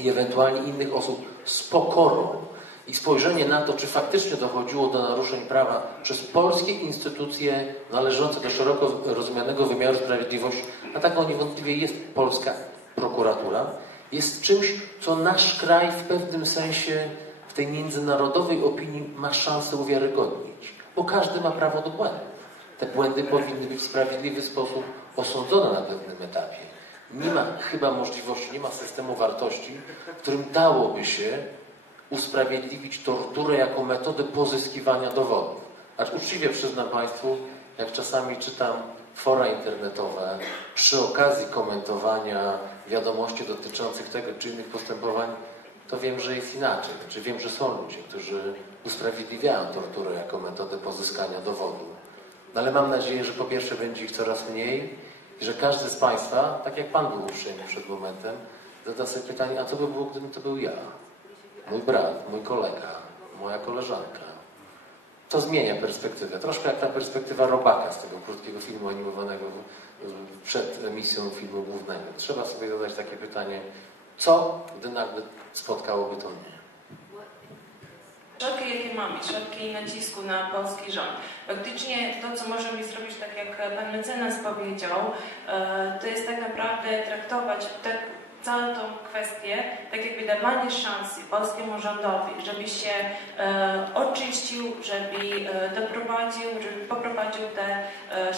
i ewentualnie innych osób, z pokorą i spojrzenie na to, czy faktycznie dochodziło do naruszeń prawa przez polskie instytucje należące do szeroko rozumianego wymiaru sprawiedliwości, a taką niewątpliwie jest polska prokuratura, jest czymś, co nasz kraj w pewnym sensie w tej międzynarodowej opinii ma szansę uwiarygodnić, bo każdy ma prawo do błędów. Te błędy powinny być w sprawiedliwy sposób osądzone na pewnym etapie. Nie ma chyba możliwości, nie ma systemu wartości, w którym dałoby się usprawiedliwić torturę jako metodę pozyskiwania dowodów. Acz uczciwie przyznam Państwu, jak czasami czytam fora internetowe przy okazji komentowania wiadomości dotyczących tego czy innych postępowań, to wiem, że jest inaczej. Znaczy wiem, że są ludzie, którzy usprawiedliwiają torturę jako metodę pozyskania dowodu. No ale mam nadzieję, że po pierwsze będzie ich coraz mniej i że każdy z Państwa, tak jak Pan był uprzejmy przed momentem, zada sobie pytanie, a co by było, gdybym to był ja? Mój brat, mój kolega, moja koleżanka. To zmienia perspektywę. Troszkę jak ta perspektywa Robaka z tego krótkiego filmu animowanego przed emisją filmu głównego. Trzeba sobie zadać takie pytanie, co gdy nagle spotkałoby to mnie? Środki, jakie mamy, środki nacisku na polski rząd. Faktycznie to, co możemy zrobić, tak jak pan mecenas powiedział, to jest tak naprawdę traktować całą tą kwestię, tak jakby dawanie szansy polskiemu rządowi, żeby się oczyścił, żeby poprowadził te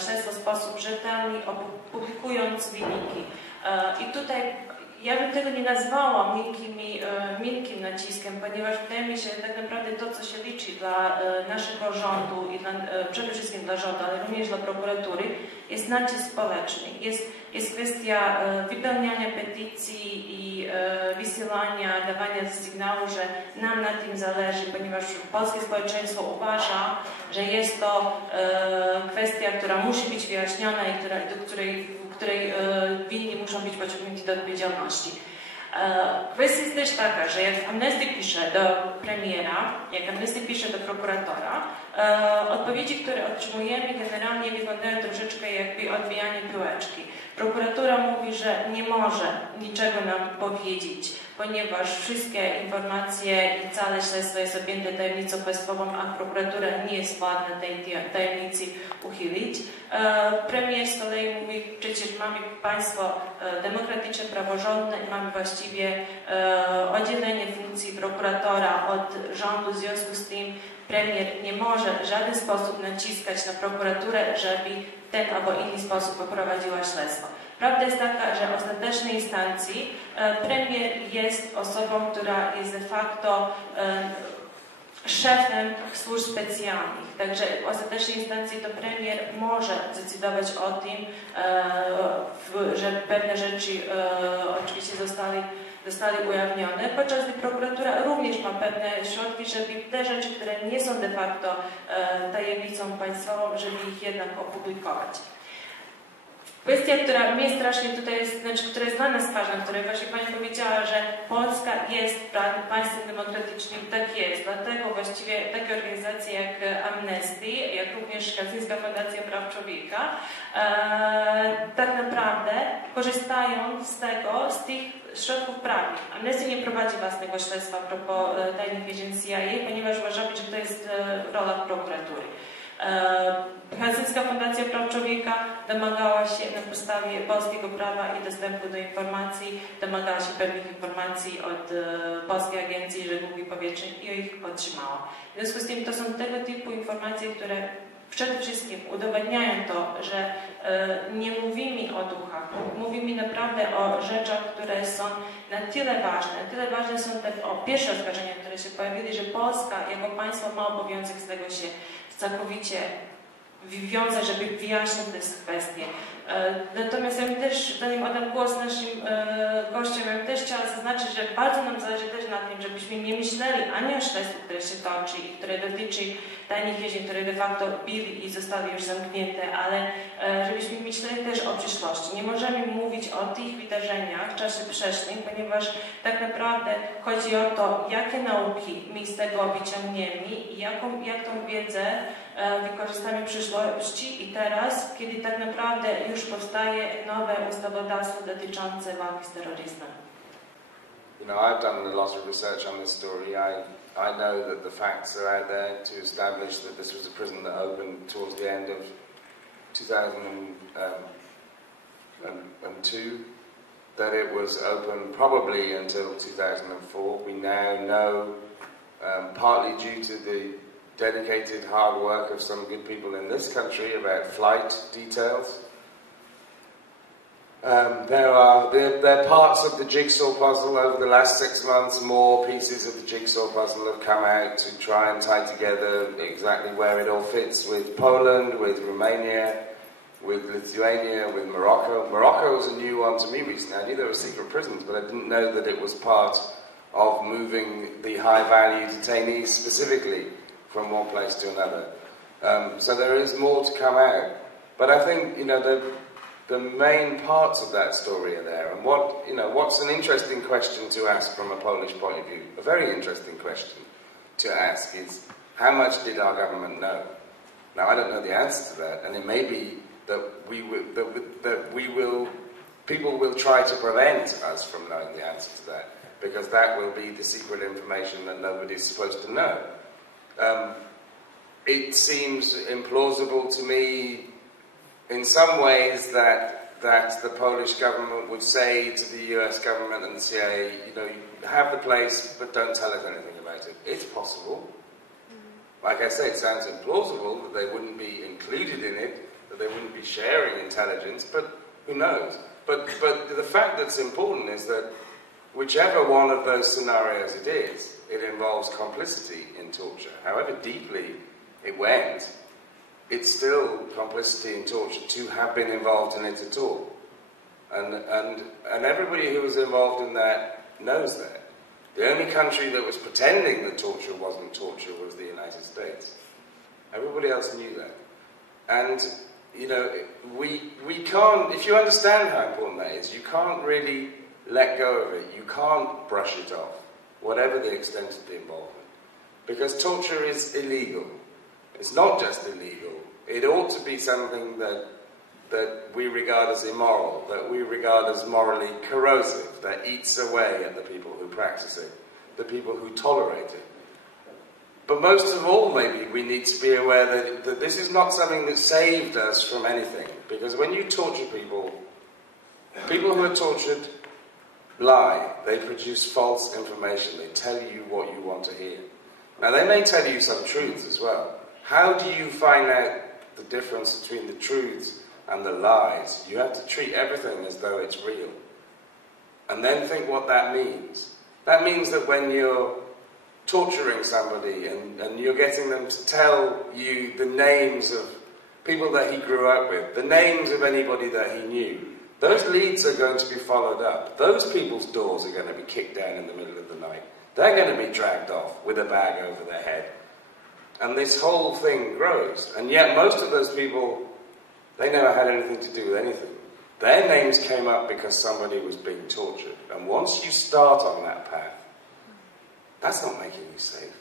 śledztwo w sposób rzetelny, publikując wyniki. I tutaj ja bym tego nie nazwała miękkim naciskiem, ponieważ wydaje mi się tak naprawdę to, co się liczy dla naszego rządu i przede wszystkim dla rządu, ale również dla prokuratury, jest nacisk społeczny. Jest kwestia wypełniania petycji i wysyłania, dawania sygnału, że nam na tym zależy, ponieważ polskie społeczeństwo uważa, że jest to kwestia, która musi być wyjaśniona i do której winni muszą być pociągnięci do odpowiedzialności. Kwestia jest też taka, że jak Amnesty pisze do premiera, jak Amnesty pisze do prokuratora, odpowiedzi, które otrzymujemy, generalnie wyglądają troszeczkę jakby odbijanie piłeczki. Prokuratura mówi, że nie może niczego nam powiedzieć, ponieważ wszystkie informacje i całe śledztwo jest objęte tajemnicą państwową, a prokuratura nie jest władna tej tajemnicy uchylić. Premier z kolei mówi, przecież mamy państwo demokratyczne, praworządne i mamy właściwie oddzielenie funkcji prokuratora od rządu, w związku z tym premier nie może w żaden sposób naciskać na prokuraturę, żeby w ten albo inny sposób poprowadziła śledztwo. Prawda jest taka, że w ostatecznej instancji premier jest osobą, która jest de facto szefem służb specjalnych. Także w ostatecznej instancji to premier może zdecydować o tym, że pewne rzeczy oczywiście zostały ujawnione, podczas gdy prokuratura również ma pewne środki, żeby te rzeczy, które nie są de facto tajemnicą państwową, żeby ich jednak opublikować. Kwestia, która mnie strasznie tutaj jest, która jest dla nas ważna, której właśnie Pani powiedziała, że Polska jest państwem demokratycznym, tak jest. Dlatego właściwie takie organizacje jak Amnesty, jak również Helsińska Fundacja Praw Człowieka tak naprawdę korzystają z tych środków prawnych. Amnesty nie prowadzi własnego śledztwa a propos tajnych więzień CIA, ponieważ uważamy, że to jest rola prokuratury. Helsińska Fundacja Praw Człowieka domagała się na podstawie polskiego prawa i dostępu do informacji, domagała się pewnych informacji od Polskiej Agencji Żeglugi Powietrznej i ich otrzymała. W związku z tym to są tego typu informacje, które przede wszystkim udowadniają to, że nie mówimy o duchach, mówimy naprawdę o rzeczach, które są na tyle ważne są te pierwsze oskarżenia, które się pojawiły, że Polska jako państwo ma obowiązek z tego się całkowicie wiązać, żeby wyjaśnić te kwestie. Natomiast ja bym też, zanim oddam głos naszym gościom, ja bym też chciała zaznaczyć, że bardzo nam zależy też na tym, żebyśmy nie myśleli ani o śledztwie, które się toczy i które dotyczy tajnych więzień, które de facto byli i zostały już zamknięte, ale żebyśmy myśleli też o przyszłości. Nie możemy mówić o tych wydarzeniach w czasie przeszłym, ponieważ tak naprawdę chodzi o to, jakie nauki my z tego wyciągniemy i jak tą wiedzę wykorzystamy w przyszłości i teraz, kiedy tak naprawdę już powstaje nowe ustawodawstwo dotyczące walki z terroryzmem. You know, I've done a lot of research on this story. I know that the facts are out there to establish that this was a prison that opened towards the end of 2002, that it was open probably until 2004. We now know, partly due to the dedicated hard work of some good people in this country about flight details. There are parts of the jigsaw puzzle over the last 6 months. More pieces of the jigsaw puzzle have come out to try and tie together exactly where it all fits with Poland, with Romania, with Lithuania, with Morocco. Morocco was a new one to me recently. I knew there were secret prisons, but I didn't know that it was part of moving the high-value detainees specifically from one place to another. So there is more to come out. But I think, you know, the main parts of that story are there. And what's an interesting question to ask from a Polish point of view? A very interesting question to ask is, how much did our government know? Now, I don't know the answer to that, and it may be that people will try to prevent us from knowing the answer to that, because that will be the secret information that nobody's supposed to know. It seems implausible to me in some ways that the Polish government would say to the US government and the CIA, you know, you have the place, but don't tell us anything about it. It's possible. Like I say, it sounds implausible that they wouldn't be included in it, that they wouldn't be sharing intelligence, but who knows? But the fact that's important is that whichever one of those scenarios it is, it involves complicity in torture. However deeply it went, it's still complicity in torture to have been involved in it at all. And everybody who was involved in that knows that. The only country that was pretending that torture wasn't torture was the United States. Everybody else knew that. And, you know, we can't, if you understand how important that is, you can't really let go of it. You can't brush it off, whatever the extent of the involvement. Because torture is illegal. It's not just illegal. It ought to be something that we regard as immoral, that we regard as morally corrosive, that eats away at the people who practice it, the people who tolerate it. But most of all, maybe, we need to be aware that this is not something that saved us from anything. Because when you torture people who are tortured lie. They produce false information. They tell you what you want to hear. Now, they may tell you some truths as well. How do you find out the difference between the truths and the lies? You have to treat everything as though it's real. And then think what that means. That means that when you're torturing somebody and you're getting them to tell you the names of people that he grew up with, the names of anybody that he knew, those leads are going to be followed up. Those people's doors are going to be kicked down in the middle of the night. They're going to be dragged off with a bag over their head. And this whole thing grows. And yet most of those people, they never had anything to do with anything. Their names came up because somebody was being tortured. And once you start on that path, that's not making you safe.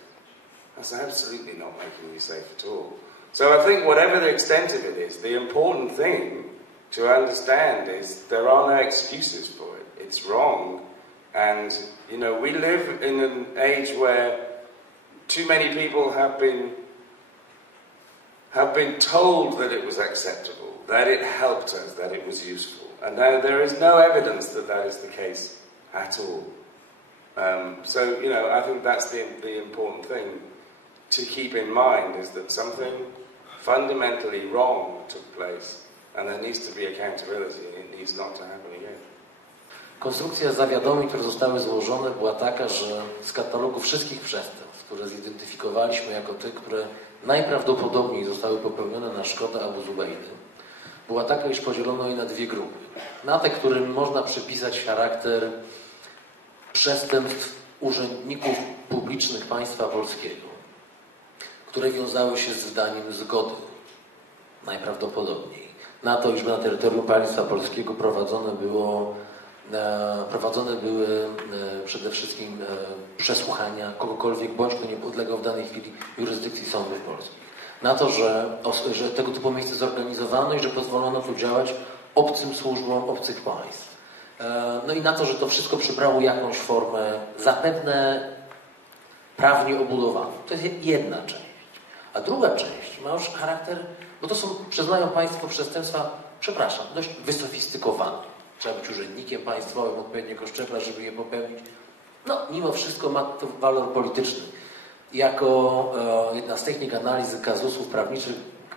That's absolutely not making you safe at all. So I think whatever the extent of it is, the important thing to understand is there are no excuses for it. It's wrong. And, you know, we live in an age where too many people have been told that it was acceptable, that it helped us, that it was useful. And now there is no evidence that that is the case at all. So, you know, I think that's the important thing to keep in mind, is that something fundamentally wrong took place and there needs to be accountability and it needs not to happen again. Konstrukcja zawiadomień, które zostały złożone, była taka, że z katalogu wszystkich przestępstw, które zidentyfikowaliśmy jako te, które najprawdopodobniej zostały popełnione na szkodę Abu Zubaidy, była taka, iż podzielono je na dwie grupy. Na te, którym można przypisać charakter przestępstw urzędników publicznych państwa polskiego, które wiązały się z wydaniem zgody, najprawdopodobniej, na to, iż na terytorium państwa polskiego prowadzone były przede wszystkim przesłuchania kogokolwiek, bądź kto nie podlegał w danej chwili jurysdykcji sądów polskich. Na to, że tego typu miejsce zorganizowano i że pozwolono tu działać obcym służbom obcych państw. No i na to, że to wszystko przybrało jakąś formę zapewne prawnie obudowaną. To jest jedna część. A druga część ma już charakter, bo to są, przyznają Państwo, przestępstwa, przepraszam, dość wysofistykowane. Trzeba być urzędnikiem państwowym odpowiedniego szczebla, żeby je popełnić. No, mimo wszystko ma to walor polityczny. Jako jedna z technik analizy kazusów prawniczych,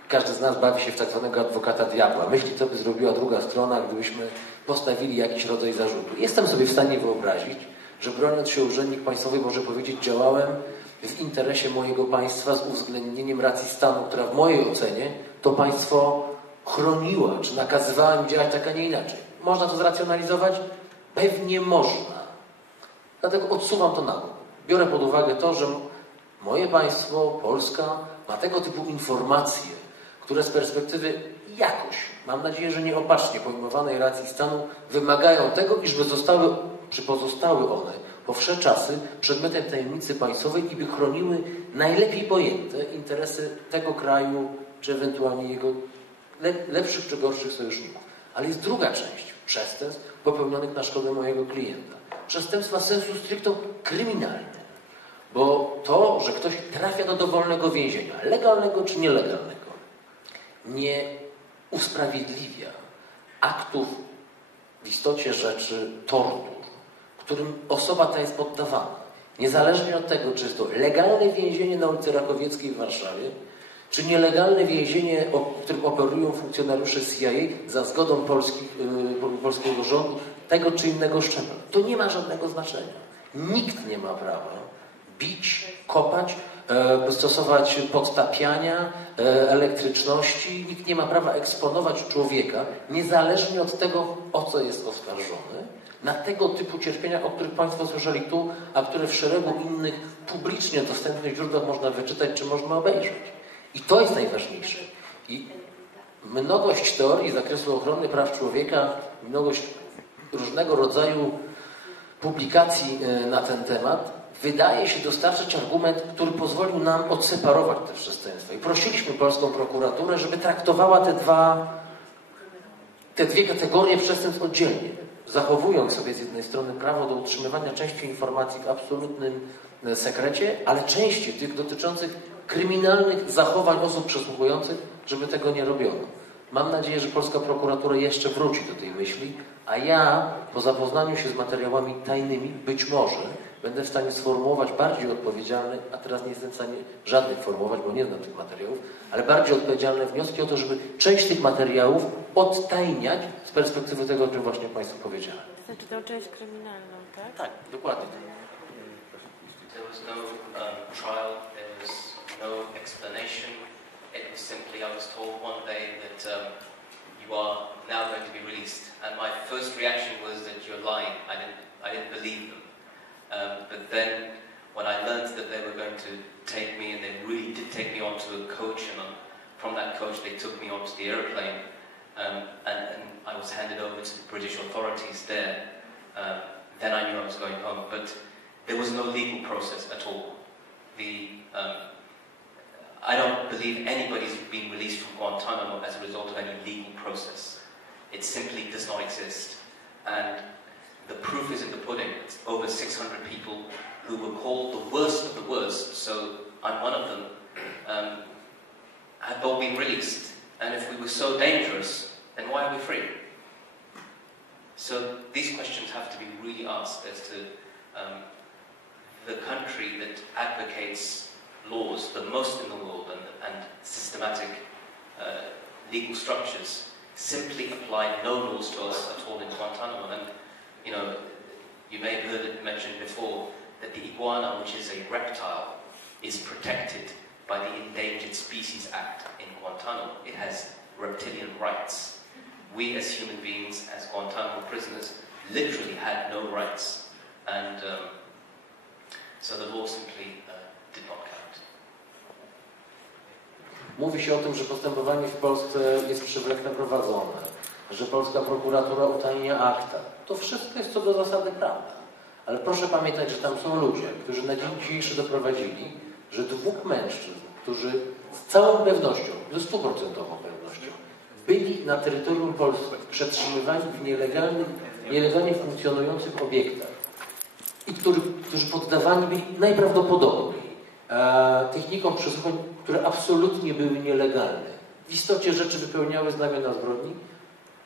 każdy z nas bawi się w tak zwanego adwokata diabła. Myśli, co by zrobiła druga strona, gdybyśmy postawili jakiś rodzaj zarzutu. Jestem sobie w stanie wyobrazić, że broniąc się urzędnik państwowy może powiedzieć, działałem w interesie mojego państwa z uwzględnieniem racji stanu, która w mojej ocenie to państwo chroniła, czy nakazywała mi działać tak, a nie inaczej. Można to zracjonalizować? Pewnie można. Dlatego odsuwam to na bok. Biorę pod uwagę to, że moje państwo, Polska, ma tego typu informacje, które z perspektywy jakoś, mam nadzieję, że nieopatrznie pojmowanej racji stanu, wymagają tego, iżby pozostały one po wsze czasy przedmiotem tajemnicy państwowej i by chroniły najlepiej pojęte interesy tego kraju, czy ewentualnie jego lepszych czy gorszych sojuszników. Ale jest druga część przestępstw popełnionych na szkodę mojego klienta. Przestępstwa sensu stricto kryminalne. Bo to, że ktoś trafia do dowolnego więzienia, legalnego czy nielegalnego, nie usprawiedliwia aktów w istocie rzeczy tortur, którym osoba ta jest poddawana. Niezależnie od tego, czy jest to legalne więzienie na ulicy Rakowieckiej w Warszawie, czy nielegalne więzienie, w którym operują funkcjonariusze CIA za zgodą polskiego rządu, tego czy innego szczebla. To nie ma żadnego znaczenia. Nikt nie ma prawa bić, kopać, stosować podtapiania, elektryczności. Nikt nie ma prawa eksponować człowieka, niezależnie od tego, o co jest oskarżony, na tego typu cierpienia, o których Państwo słyszeli tu, a które w szeregu innych publicznie dostępnych źródłach można wyczytać, czy można obejrzeć. I to jest najważniejsze. I mnogość teorii z zakresu ochrony praw człowieka, mnogość różnego rodzaju publikacji na ten temat wydaje się dostarczyć argument, który pozwolił nam odseparować te przestępstwa. I prosiliśmy polską prokuraturę, żeby traktowała te dwie kategorie przestępstw oddzielnie, zachowując sobie z jednej strony prawo do utrzymywania części informacji w absolutnym sekrecie, ale części tych dotyczących kryminalnych zachowań osób przesłuchujących, żeby tego nie robiono. Mam nadzieję, że polska prokuratura jeszcze wróci do tej myśli, a ja po zapoznaniu się z materiałami tajnymi być może będę w stanie sformułować bardziej odpowiedzialne, a teraz nie jestem w stanie żadnych formułować, bo nie znam tych materiałów, ale bardziej odpowiedzialne wnioski o to, żeby część tych materiałów odtajniać z perspektywy tego, o czym właśnie Państwu powiedziałem. To znaczy tę część kryminalną, tak? Tak, dokładnie. There was no trial, there was no explanation. It was simply, I was told one day that you are now going to be released. And my first reaction was that you're lying. I didn't believe them. But then when I learned that they were going to take me, and they really did take me onto a coach, and from that coach they took me onto the airplane, and I was handed over to the British authorities there. Then I knew I was going home, but there was no legal process at all. I don't believe anybody's been released from Guantanamo as a result of any legal process. It simply does not exist. And the proof is in the pudding. It's over 600 people who were called the worst of the worst, so I'm one of them, have all been released. And if we were so dangerous, then why are we free? So these questions have to be really asked as to the country that advocates laws the most in the world and systematic legal structures simply apply no laws to us at all in Guantanamo. And you know, you may have heard it mentioned before that the iguana, which is a reptile, is protected by the Endangered Species Act in Guantanamo. It has reptilian rights. We as human beings, as Guantanamo prisoners, literally had no rights. And so the law simply did not count. Mówi się o tym, że postępowanie w Polsce jest przewlekle prowadzone, że polska prokuratura utajnia akta. To wszystko jest co do zasady prawda. Ale proszę pamiętać, że tam są ludzie, którzy na dzień dzisiejszy doprowadzili, że dwóch mężczyzn, którzy z całą pewnością, ze 100% pewnością, byli na terytorium Polski przetrzymywani w nielegalnie funkcjonujących obiektach i którzy poddawani byli najprawdopodobniej technikom przesłuchań, które absolutnie były nielegalne. W istocie rzeczy wypełniały znamiona zbrodni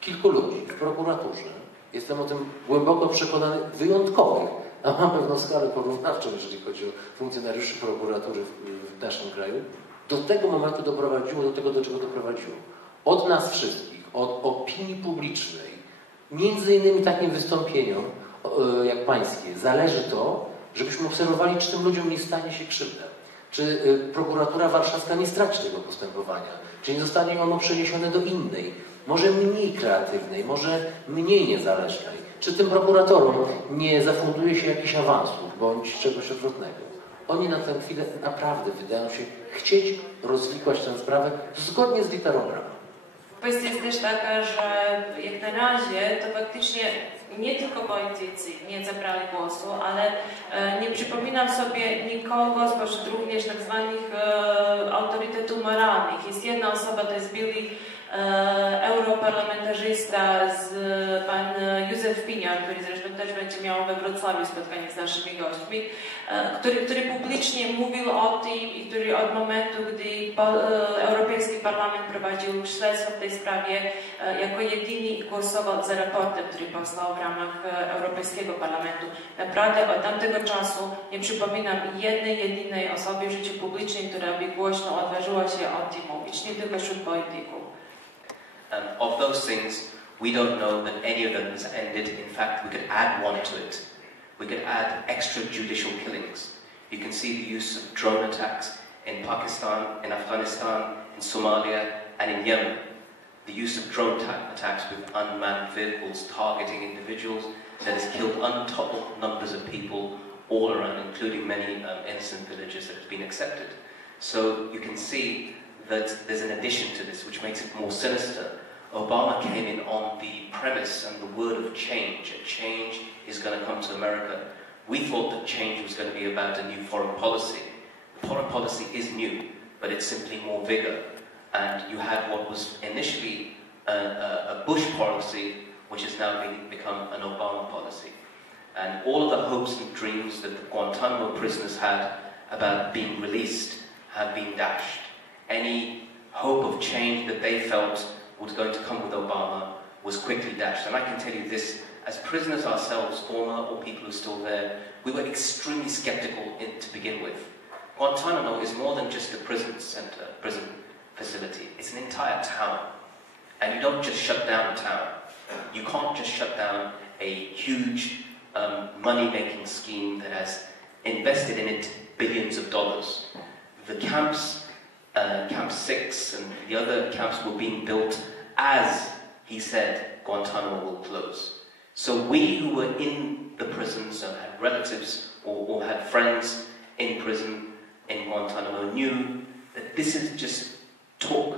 kilku ludzi w prokuraturze. Jestem o tym głęboko przekonany, wyjątkowych, a mam pewną skalę porównawczą, jeżeli chodzi o funkcjonariuszy prokuratury w naszym kraju. Do tego momentu doprowadziło, do tego, do czego doprowadziło. Od nas wszystkich, od opinii publicznej, między innymi takim wystąpieniom jak pańskie, zależy to, żebyśmy obserwowali, czy tym ludziom nie stanie się krzywda. Czy prokuratura warszawska nie straci tego postępowania, czy nie zostanie ono przeniesione do innej, może mniej kreatywnej, może mniej niezależnej, czy tym prokuratorom nie zafunduje się jakichś awansów, bądź czegoś odwrotnego. Oni na tę chwilę naprawdę wydają się chcieć rozwikłać tę sprawę zgodnie z literą prawa. Kwestia jest też taka, że jak na razie to faktycznie nie tylko politycy nie zabrali głosu, ale nie przypominam sobie nikogo spośród również tak zwanych autorytetów moralnych. Jest jedna osoba, to jest były europarlamentarzysta, pan Józef Pinior, który zresztą też będzie miał we Wrocławiu spotkanie z naszymi gośćmi, który publicznie mówił o tym i który od momentu, gdy Europejski Parlament prowadził śledztwo w tej sprawie, jako jedyny głosował za raportem, który powstał w ramach Europejskiego Parlamentu. Naprawdę od tamtego czasu nie przypominam jednej, jedynej osobie w życiu publicznym, która by głośno odważyła się o tym mówić, nie tylko wśród polityków. Of those things, we don't know that any of them has ended. In fact, we could add one to it. We could add extrajudicial killings. You can see the use of drone attacks in Pakistan, in Afghanistan, in Somalia, and in Yemen. The use of drone attacks with unmanned vehicles targeting individuals that has killed untold numbers of people all around, including many innocent villagers that have been accepted. So you can see that there's an addition to this which makes it more sinister. Obama came in on the premise and the word of change. A change is going to come to America. We thought that change was going to be about a new foreign policy. Foreign policy is new, but it's simply more vigor. And you had what was initially a Bush policy, which has now become an Obama policy. And all of the hopes and dreams that the Guantanamo prisoners had about being released have been dashed. Any hope of change that they felt was going to come with Obama was quickly dashed. And I can tell you this, as prisoners ourselves, former or people who are still there, we were extremely skeptical to begin with. Guantanamo is more than just a prison center, prison facility. It's an entire town. And you don't just shut down a town. You can't just shut down a huge money-making scheme that has invested in it billions of dollars. The camps, Camp 6 and the other camps were being built as he said Guantanamo will close. So we who were in the prisons and had relatives or had friends in prison in Guantanamo knew that this is just talk.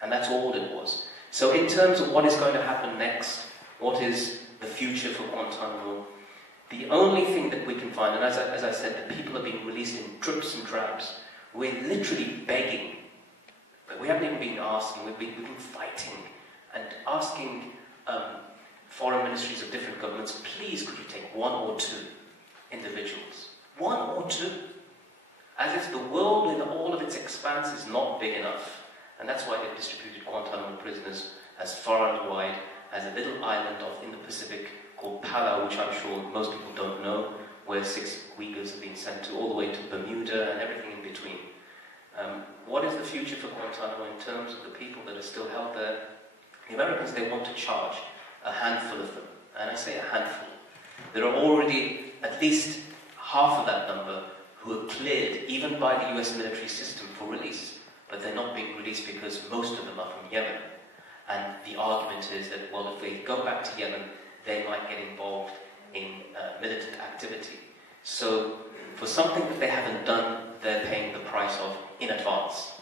And that's all it was. So in terms of what is going to happen next, what is the future for Guantanamo, the only thing that we can find, and as I said, the people are being released in drips and drabs. We're literally begging, but we haven't even been asking, we've been fighting and asking foreign ministries of different governments, please could you take one or two individuals? One or two. As if the world in all of its expanse is not big enough. And that's why they've distributed Guantanamo prisoners as far and wide as a little island in the Pacific called Palau, which I'm sure most people don't know, where 6 Uyghurs have been sent to, all the way to Bermuda and everything in between. What is the future for Guantanamo in terms of the people that are still held there? The Americans, they want to charge a handful of them, and I say a handful. There are already at least half of that number who are cleared, even by the US military system, for release, but they're not being released because most of them are from Yemen. And the argument is that, well, if they go back to Yemen, they might get involved in militant activity. So, for something that they haven't done, they're paying the price of in advance.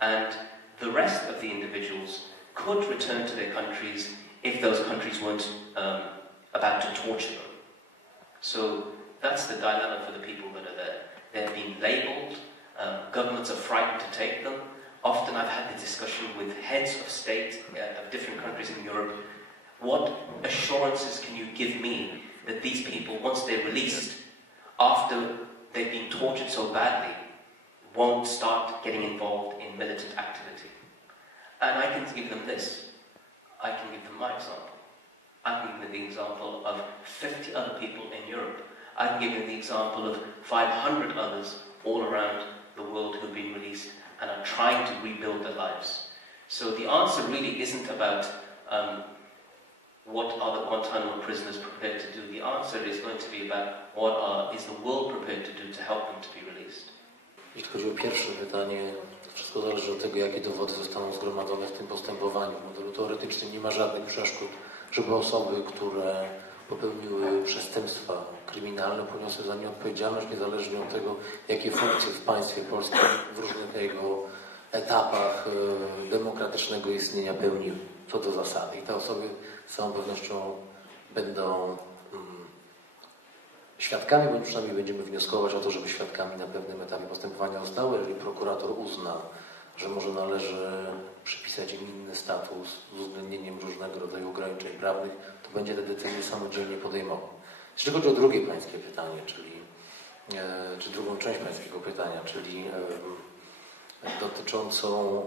And the rest of the individuals could return to their countries if those countries weren't about to torture them. So that's the dilemma for the people that are there. They're being labelled, governments are frightened to take them. Often I've had the discussion with heads of state of different countries in Europe. What assurances can you give me that these people, once they're released, after they've been tortured so badly, won't start getting involved in militant activity? And I can give them this. I can give them my example. I can give them the example of 50 other people in Europe. I can give them the example of 500 others all around the world who've been released and are trying to rebuild their lives. So the answer really isn't about what are the Guantanamo prisoners prepared to do. The answer is going to be about what is the world prepared to do to help them to be released. Jeśli chodzi o pierwsze pytanie, to wszystko zależy od tego, jakie dowody zostaną zgromadzone w tym postępowaniu. W modelu teoretycznym nie ma żadnych przeszkód, żeby osoby, które popełniły przestępstwa kryminalne, poniosły za nie odpowiedzialność, niezależnie od tego, jakie funkcje w państwie polskim w różnych jego etapach demokratycznego istnienia pełniły, co do zasady. I te osoby z całą pewnością będą świadkami, bądź przynajmniej będziemy wnioskować o to, żeby świadkami na pewnym etapie postępowania zostały. Jeżeli prokurator uzna, że może należy przypisać im inny status z uwzględnieniem różnego rodzaju ograniczeń prawnych, to będzie te decyzje samodzielnie podejmował. Jeśli chodzi o drugie pańskie pytanie, czy drugą część pańskiego pytania, czyli dotyczącą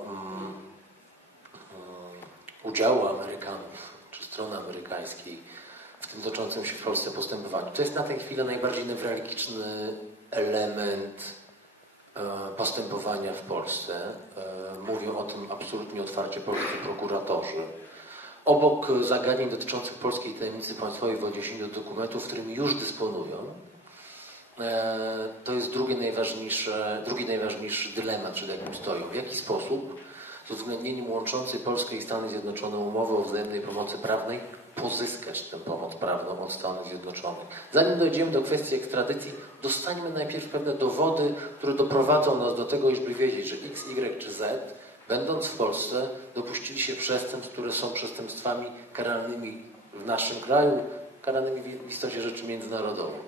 udziału Amerykanów, czy strony amerykańskiej w tym toczącym się w Polsce postępowaniu. To jest na tę chwilę najbardziej newralgiczny element postępowania w Polsce. Mówią o tym absolutnie otwarcie polscy prokuratorzy. Obok zagadnień dotyczących polskiej tajemnicy państwowej w odniesieniu do dokumentów, którymi już dysponują, to jest drugi najważniejszy dylemat, przed jakim stoją. W jaki sposób z uwzględnieniem łączącej Polskę i Stany Zjednoczone umowy o wzajemnej pomocy prawnej pozyskać tę pomoc prawną od Stanów Zjednoczonych. Zanim dojdziemy do kwestii ekstradycji, dostańmy najpierw pewne dowody, które doprowadzą nas do tego, iżby wiedzieć, że X, Y czy Z, będąc w Polsce, dopuścili się przestępstw, które są przestępstwami karalnymi w naszym kraju, karanymi w istocie rzeczy międzynarodową.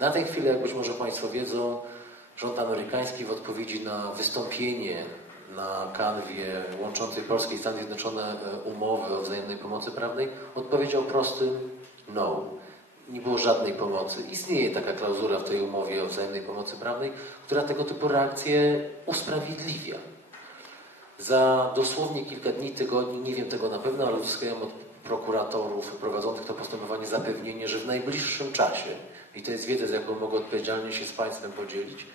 Na tej chwili, jak być może Państwo wiedzą, rząd amerykański w odpowiedzi na wystąpienie na kanwie łączącej Polskę i Stany Zjednoczone umowy o wzajemnej pomocy prawnej odpowiedział prostym no. Nie było żadnej pomocy. Istnieje taka klauzula w tej umowie o wzajemnej pomocy prawnej, która tego typu reakcje usprawiedliwia. Za dosłownie kilka dni, tygodni, nie wiem tego na pewno, ale uzyskałem od prokuratorów prowadzących to postępowanie zapewnienie, że w najbliższym czasie, i to jest wiedza, z jaką mogę odpowiedzialnie się z Państwem podzielić,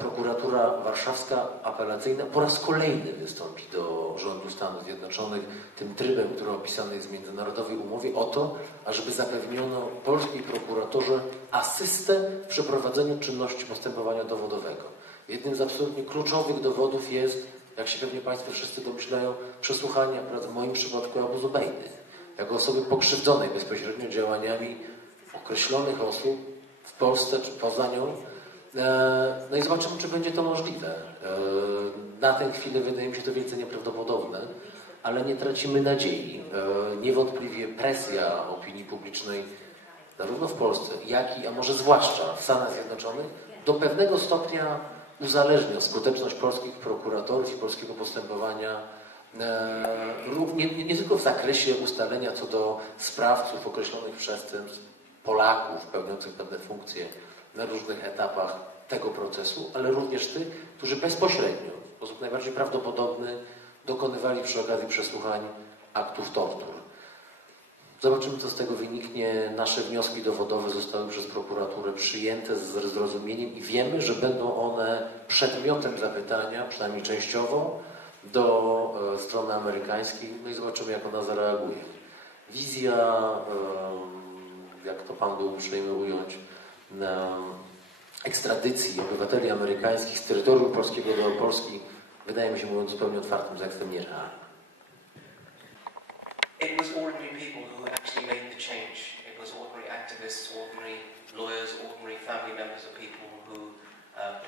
prokuratura warszawska apelacyjna po raz kolejny wystąpi do rządu Stanów Zjednoczonych tym trybem, który opisany jest w międzynarodowej umowie, o to, ażeby zapewniono polskiej prokuraturze asystę w przeprowadzeniu czynności postępowania dowodowego. Jednym z absolutnie kluczowych dowodów jest, jak się pewnie Państwo wszyscy domyślają, przesłuchanie akurat w moim przypadku Abu Zubaidy, jako osoby pokrzywdzonej bezpośrednio działaniami określonych osób w Polsce czy poza nią. No i zobaczymy, czy będzie to możliwe. Na tę chwilę wydaje mi się to wielce nieprawdopodobne. ale nie tracimy nadziei. Niewątpliwie presja opinii publicznej, zarówno w Polsce, jak i, a może zwłaszcza w Stanach Zjednoczonych, do pewnego stopnia uzależnia skuteczność polskich prokuratorów i polskiego postępowania nie tylko w zakresie ustalenia co do sprawców określonych przestępstw, Polaków pełniących pewne funkcje na różnych etapach tego procesu, ale również tych, którzy bezpośrednio, w sposób najbardziej prawdopodobny, dokonywali przy okazji przesłuchań aktów tortur. Zobaczymy, co z tego wyniknie. Nasze wnioski dowodowe zostały przez prokuraturę przyjęte z zrozumieniem i wiemy, że będą one przedmiotem zapytania, przynajmniej częściowo, do strony amerykańskiej. No i zobaczymy, jak ona zareaguje. Wizja, jak to Pan był uprzejmy ująć, ekstradycji obywateli amerykańskich z terytorium polskiego do Polski, wydaje mi się, mówiąc zupełnie otwartym tekstem, nierealna. It was ordinary people who actually made the change. It was ordinary activists, ordinary lawyers, ordinary family members of people who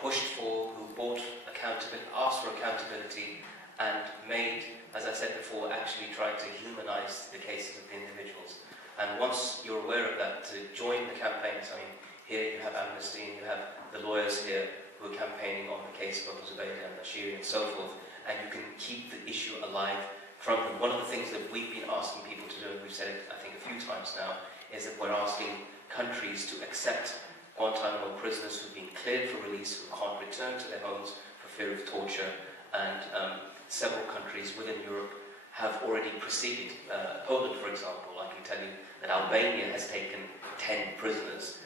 pushed for, who bought accountability, asked for accountability, and made, as I said before, actually tried to humanize the cases of the individuals. And once you're aware of that, to join the campaigns, I mean, here you have Amnesty and you have the lawyers here who are campaigning on the case of Abu Zubaidy and Nashiri and so forth, and you can keep the issue alive from them. One of the things that we've been asking people to do, and we've said it I think a few times now, is that we're asking countries to accept Guantanamo prisoners who've been cleared for release, who can't return to their homes for fear of torture, and several countries within Europe have already proceeded. Poland, for example, I can tell you that Albania has taken 10 prisoners,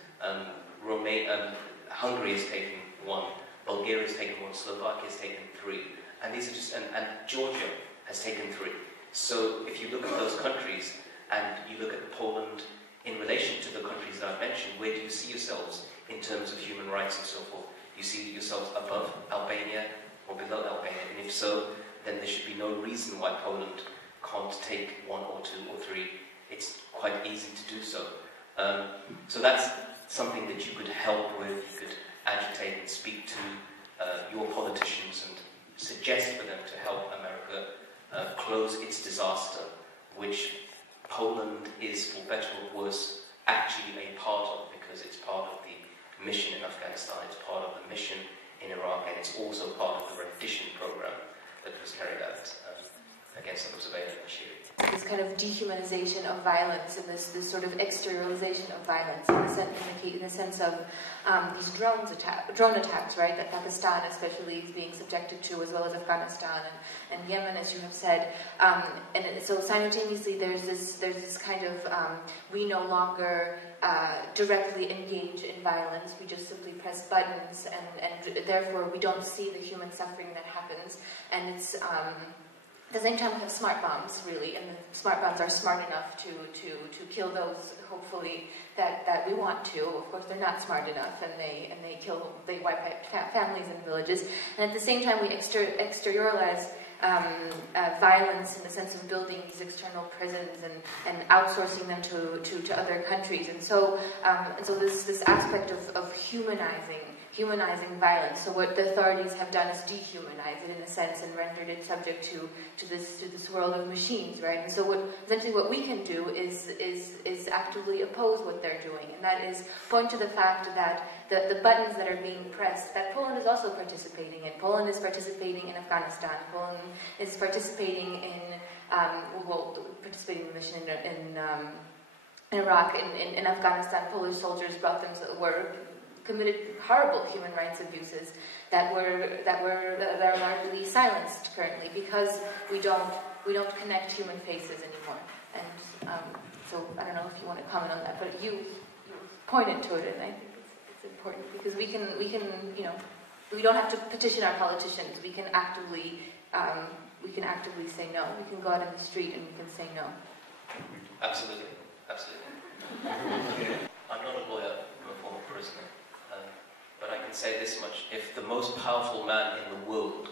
Hungary has taken 1, Bulgaria has taken 1, Slovakia has taken 3, and these are just, and Georgia has taken 3. So if you look at those countries and you look at Poland in relation to the countries that I've mentioned, where do you see yourselves in terms of human rights and so forth? Do you see yourselves above Albania or below Albania? And if so, then there should be no reason why Poland can't take 1 or 2 or 3. It's quite easy to do so. So that's something that you could help with, you could agitate and speak to your politicians and suggest for them to help America close its disaster, which Poland is, for better or worse, actually a part of, because it's part of the mission in Afghanistan, it's part of the mission in Iraq, and it's also part of the rendition program that was carried out against Abu Zubaidy and Nashiri. This kind of dehumanization of violence and this sort of exteriorization of violence in the sense of these drone attacks, right, that Pakistan especially is being subjected to, as well as Afghanistan and Yemen, as you have said. And so simultaneously there's this kind of, we no longer directly engage in violence, we just simply press buttons and therefore we don't see the human suffering that happens. And it's, at the same time, we have smart bombs, really, and the smart bombs are smart enough to kill those, hopefully, that we want to. Of course, they're not smart enough, and they wipe out families and villages. And at the same time, we exteriorize violence in the sense of building these external prisons and outsourcing them to other countries. And so this aspect of humanizing violence. So what the authorities have done is dehumanize it in a sense and rendered it subject to this world of machines, right? And so essentially what we can do is actively oppose what they're doing, and that is point to the fact that the buttons that are being pressed, that Poland is also participating in. Poland is participating in Afghanistan. Poland is participating in participating in the mission in Iraq. In Afghanistan, Polish soldiers were committed horrible human rights abuses that are largely silenced currently because we don't connect human faces anymore. And so I don't know if you want to comment on that, but you pointed to it, and I think it's important because we can we don't have to petition our politicians. We can actively say no. We can go out in the street and we can say no. Absolutely. I'm not a lawyer. I'm a former prisoner. But I can say this much: if the most powerful man in the world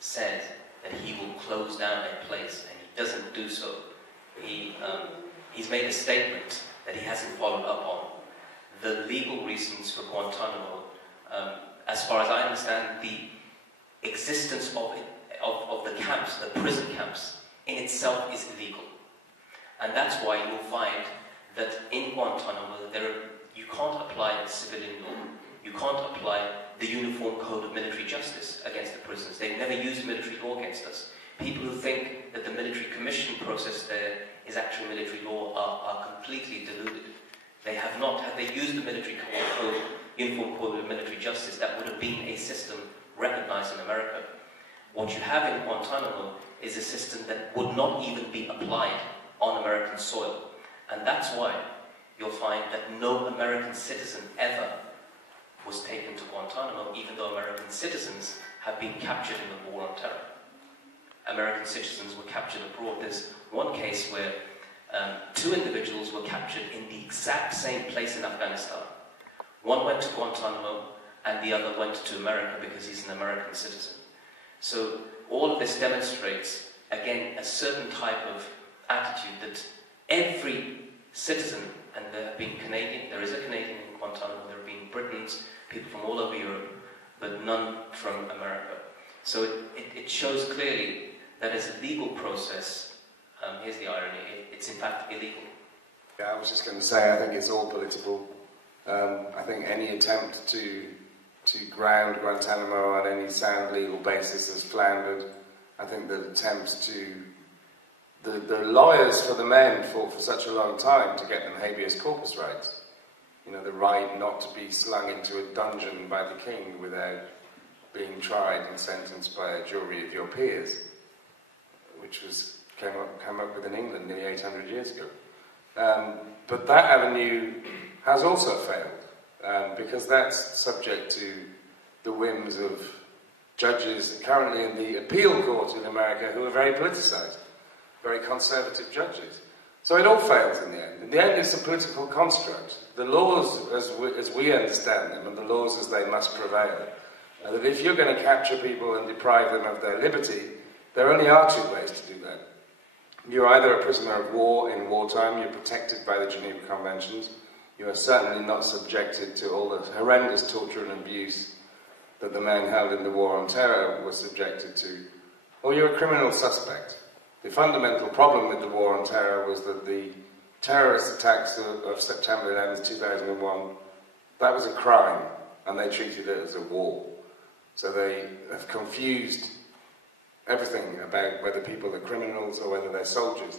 said that he will close down a place and he doesn't do so, he's made a statement that he hasn't followed up on. The legal reasons for Guantanamo, as far as I understand, the existence of the camps, the prison camps in itself is illegal. And that's why you'll find that in Guantanamo, you can't apply civilian law. You can't apply the Uniform Code of Military Justice against the prisoners. They've never used military law against us. People who think that the military commission process there is actually military law are completely deluded. They have not. Had they used the military code, Uniform Code of Military Justice, that would have been a system recognized in America. What you have in Guantanamo is a system that would not even be applied on American soil. And that's why you'll find that no American citizen ever was taken to Guantanamo, even though American citizens have been captured in the War on Terror. American citizens were captured abroad. There's one case where 2 individuals were captured in the exact same place in Afghanistan. One went to Guantanamo and the other went to America because he's an American citizen. So all of this demonstrates, again, a certain type of attitude that every citizen, and there have been Canadian, there is a Canadian in Guantanamo, there have been Britons, people from all over Europe, but none from America. So it shows clearly that as a legal process, here's the irony, it's in fact illegal. Yeah, I was just going to say, I think it's all political. I think any attempt to ground Guantanamo on any sound legal basis has floundered. I think the attempts to... The lawyers for the men fought for such a long time to get them habeas corpus rights. You know, the right not to be slung into a dungeon by the king without being tried and sentenced by a jury of your peers, which came up with in England nearly 800 years ago. But that avenue has also failed, because that's subject to the whims of judges currently in the appeal court in America who are very politicized, very conservative judges. So it all fails in the end. In the end, it's a political construct. The laws, as we understand them, and the laws as they must prevail, are that if you're going to capture people and deprive them of their liberty, there only are 2 ways to do that. You're either a prisoner of war in wartime, you're protected by the Geneva Conventions, you are certainly not subjected to all the horrendous torture and abuse that the men held in the War on Terror were subjected to, or you're a criminal suspect. The fundamental problem with the War on Terror was that the terrorist attacks of September 11, 2001, that was a crime, and they treated it as a war. So they have confused everything about whether people are criminals or whether they're soldiers.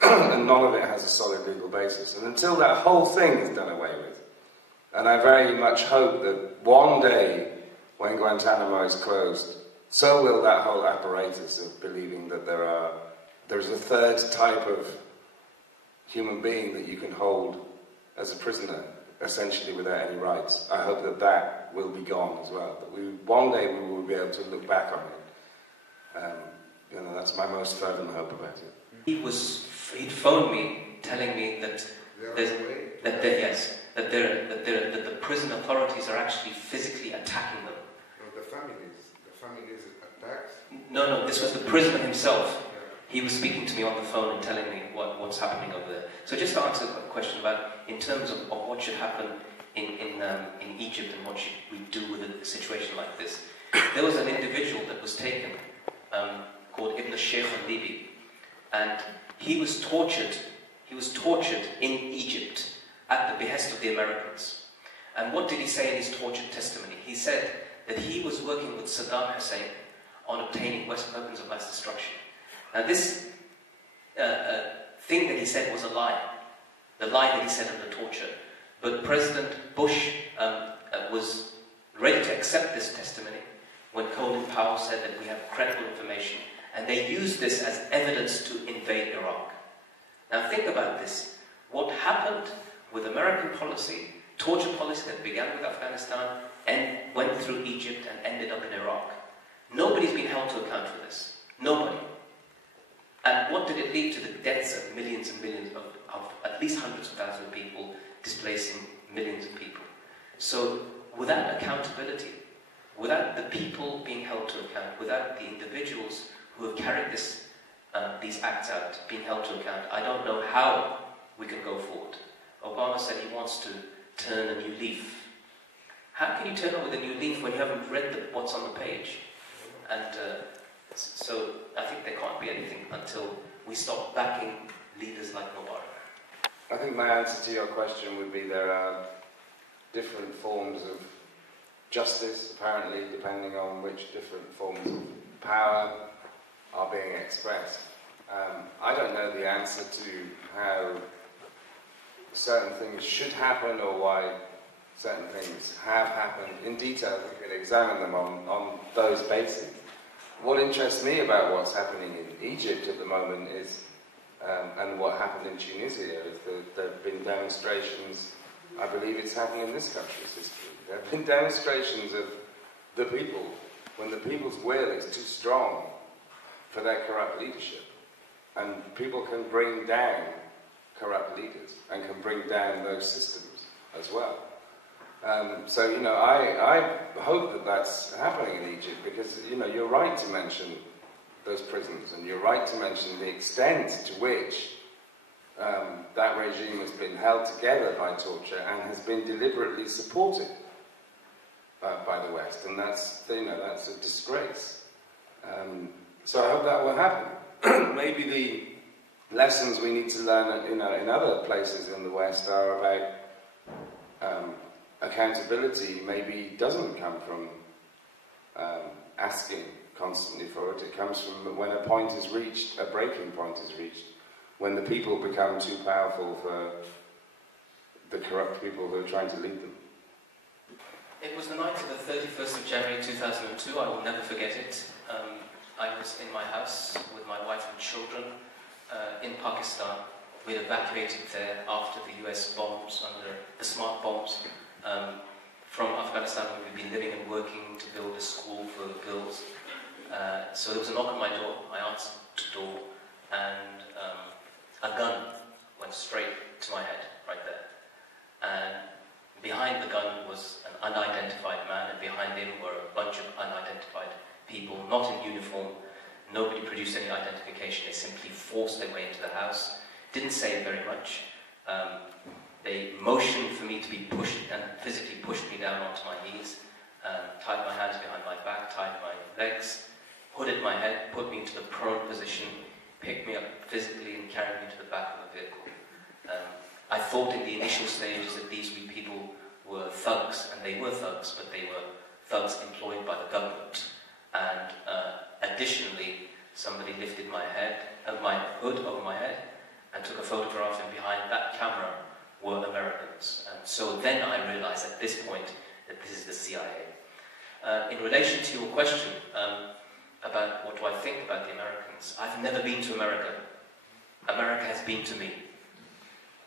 And none of it has a solid legal basis. And until that whole thing is done away with, and I very much hope that one day, when Guantanamo is closed, so will that whole apparatus of believing that there's a third type of human being that you can hold as a prisoner, essentially without any rights. I hope that that will be gone as well. That one day we will be able to look back on it. That's my most fervent hope about it. He'd phoned me telling me that the prison authorities are actually physically attacking them. No, the families attacks? No, this was the prisoner himself. He was speaking to me on the phone and telling me what's happening over there. So just to answer a question about, in terms of what should happen in Egypt and what should we do with a situation like this. There was an individual that was taken called Ibn Sheikh al-Libi, and he was tortured in Egypt at the behest of the Americans. And what did he say in his tortured testimony? He said that he was working with Saddam Hussein on obtaining weapons of mass destruction. Now this thing that he said was a lie. The lie that he said under torture. But President Bush was ready to accept this testimony when Colin Powell said that we have credible information, and they used this as evidence to invade Iraq. Now think about this. What happened with American policy, torture policy that began with Afghanistan and went through Egypt and ended up in Iraq? Nobody's been held to account for this. Nobody. And what did it lead to? The deaths of millions and millions of at least hundreds of thousands of people, displacing millions of people. So without accountability, without the people being held to account, without the individuals who have carried these acts out being held to account, I don't know how we can go forward. Obama said he wants to turn a new leaf. How can you turn over the new leaf when you haven't read what's on the page? And so I think there can't be anything until we stop backing leaders like Mubarak? I think my answer to your question would be there are different forms of justice, apparently, depending on which different forms of power are being expressed. I don't know the answer to how certain things should happen or why certain things have happened. In detail, we could examine them on those bases. What interests me about what's happening in Egypt at the moment is, and what happened in Tunisia, is that there have been demonstrations. I believe it's happened in this country's history. There have been demonstrations of the people, when the people's will is too strong for their corrupt leadership. And people can bring down corrupt leaders and can bring down those systems as well. So, you know, I hope that that's happening in Egypt because, you know, you're right to mention those prisons and you're right to mention the extent to which that regime has been held together by torture and has been deliberately supported by the West, and that's, you know, that's a disgrace. So I hope that will happen. Maybe the lessons we need to learn, you know, in other places in the West are about accountability. Maybe doesn't come from asking constantly for it. It comes from when a point is reached, a breaking point is reached, when the people become too powerful for the corrupt people who are trying to lead them. It was the night of the 31st of January 2002, I will never forget it. I was in my house with my wife and children in Pakistan. We had evacuated there after the US bombs, under the smart bombs, from Afghanistan, where we'd been living and working to build a school for girls. So there was a knock on my door. I answered the door, and a gun went straight to my head, right there. And behind the gun was an unidentified man, and behind him were a bunch of unidentified people, not in uniform. Nobody produced any identification. They simply forced their way into the house. Didn't say very much. They motioned for me to be pushed and physically pushed me down onto my knees, tied my hands behind my back, tied my legs, hooded my head, put me into the prone position, picked me up physically and carried me to the back of the vehicle. I thought in the initial stages that these people were thugs, and they were thugs, but they were thugs employed by the government. And additionally, somebody lifted my hood over my head and took a photograph, and behind that camera were Americans. And so then I realized at this point that this is the CIA. In relation to your question about what do I think about the Americans, I've never been to America. America has been to me.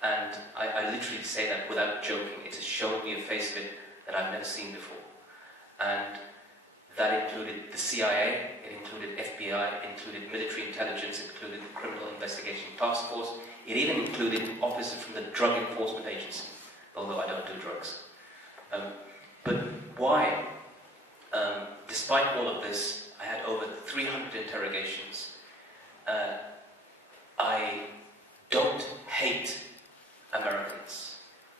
And I literally say that without joking. It has shown me a face of it that I've never seen before. And that included the CIA, it included FBI, it included military intelligence, it included the Criminal Investigation Task Force, it even included officers from the Drug Enforcement Agency, although I don't do drugs. But why? Despite all of this, I had over 300 interrogations. I don't hate Americans,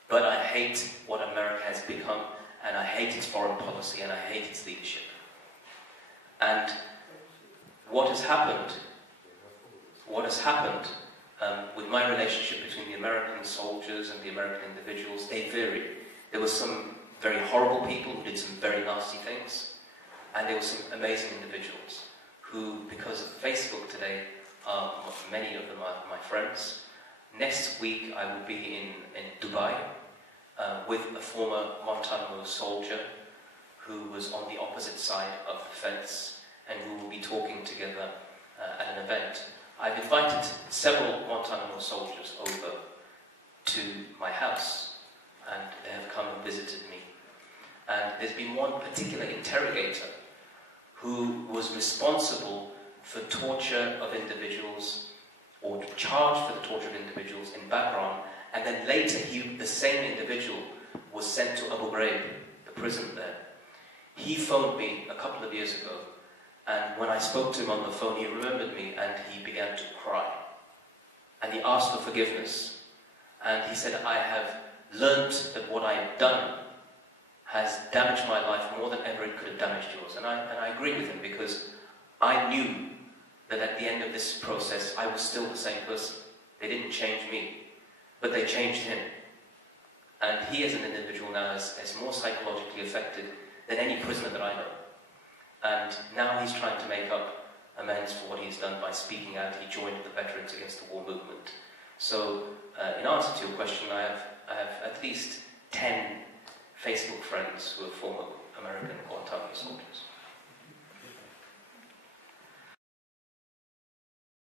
but I hate what America has become, and I hate its foreign policy, and I hate its leadership. And what has happened with my relationship between the American soldiers and the American individuals, they varied. There were some very horrible people who did some very nasty things, and there were some amazing individuals who, because of Facebook today, many of them are my friends. Next week I will be in Dubai with a former Guantanamo soldier who was on the opposite side of the fence, and we will be talking together at an event. I've invited several Guantanamo soldiers over to my house, and they have come and visited me. And there's been one particular interrogator who was responsible for torture of individuals, or charged for the torture of individuals in Bahrain, and then later the same individual was sent to Abu Ghraib, the prison there. He phoned me a couple of years ago, and when I spoke to him on the phone, he remembered me and he began to cry. And he asked for forgiveness. And he said, I have learnt that what I have done has damaged my life more than ever it could have damaged yours. And I agree with him, because I knew that at the end of this process, I was still the same person. They didn't change me, but they changed him. And he as an individual now is more psychologically affected than any prisoner that I know. And now he's trying to make up amends for what he's done by speaking out. He joined the Veterans Against the War movement. So, in answer to your question, I have at least 10 Facebook friends who are former American Guantanamo soldiers.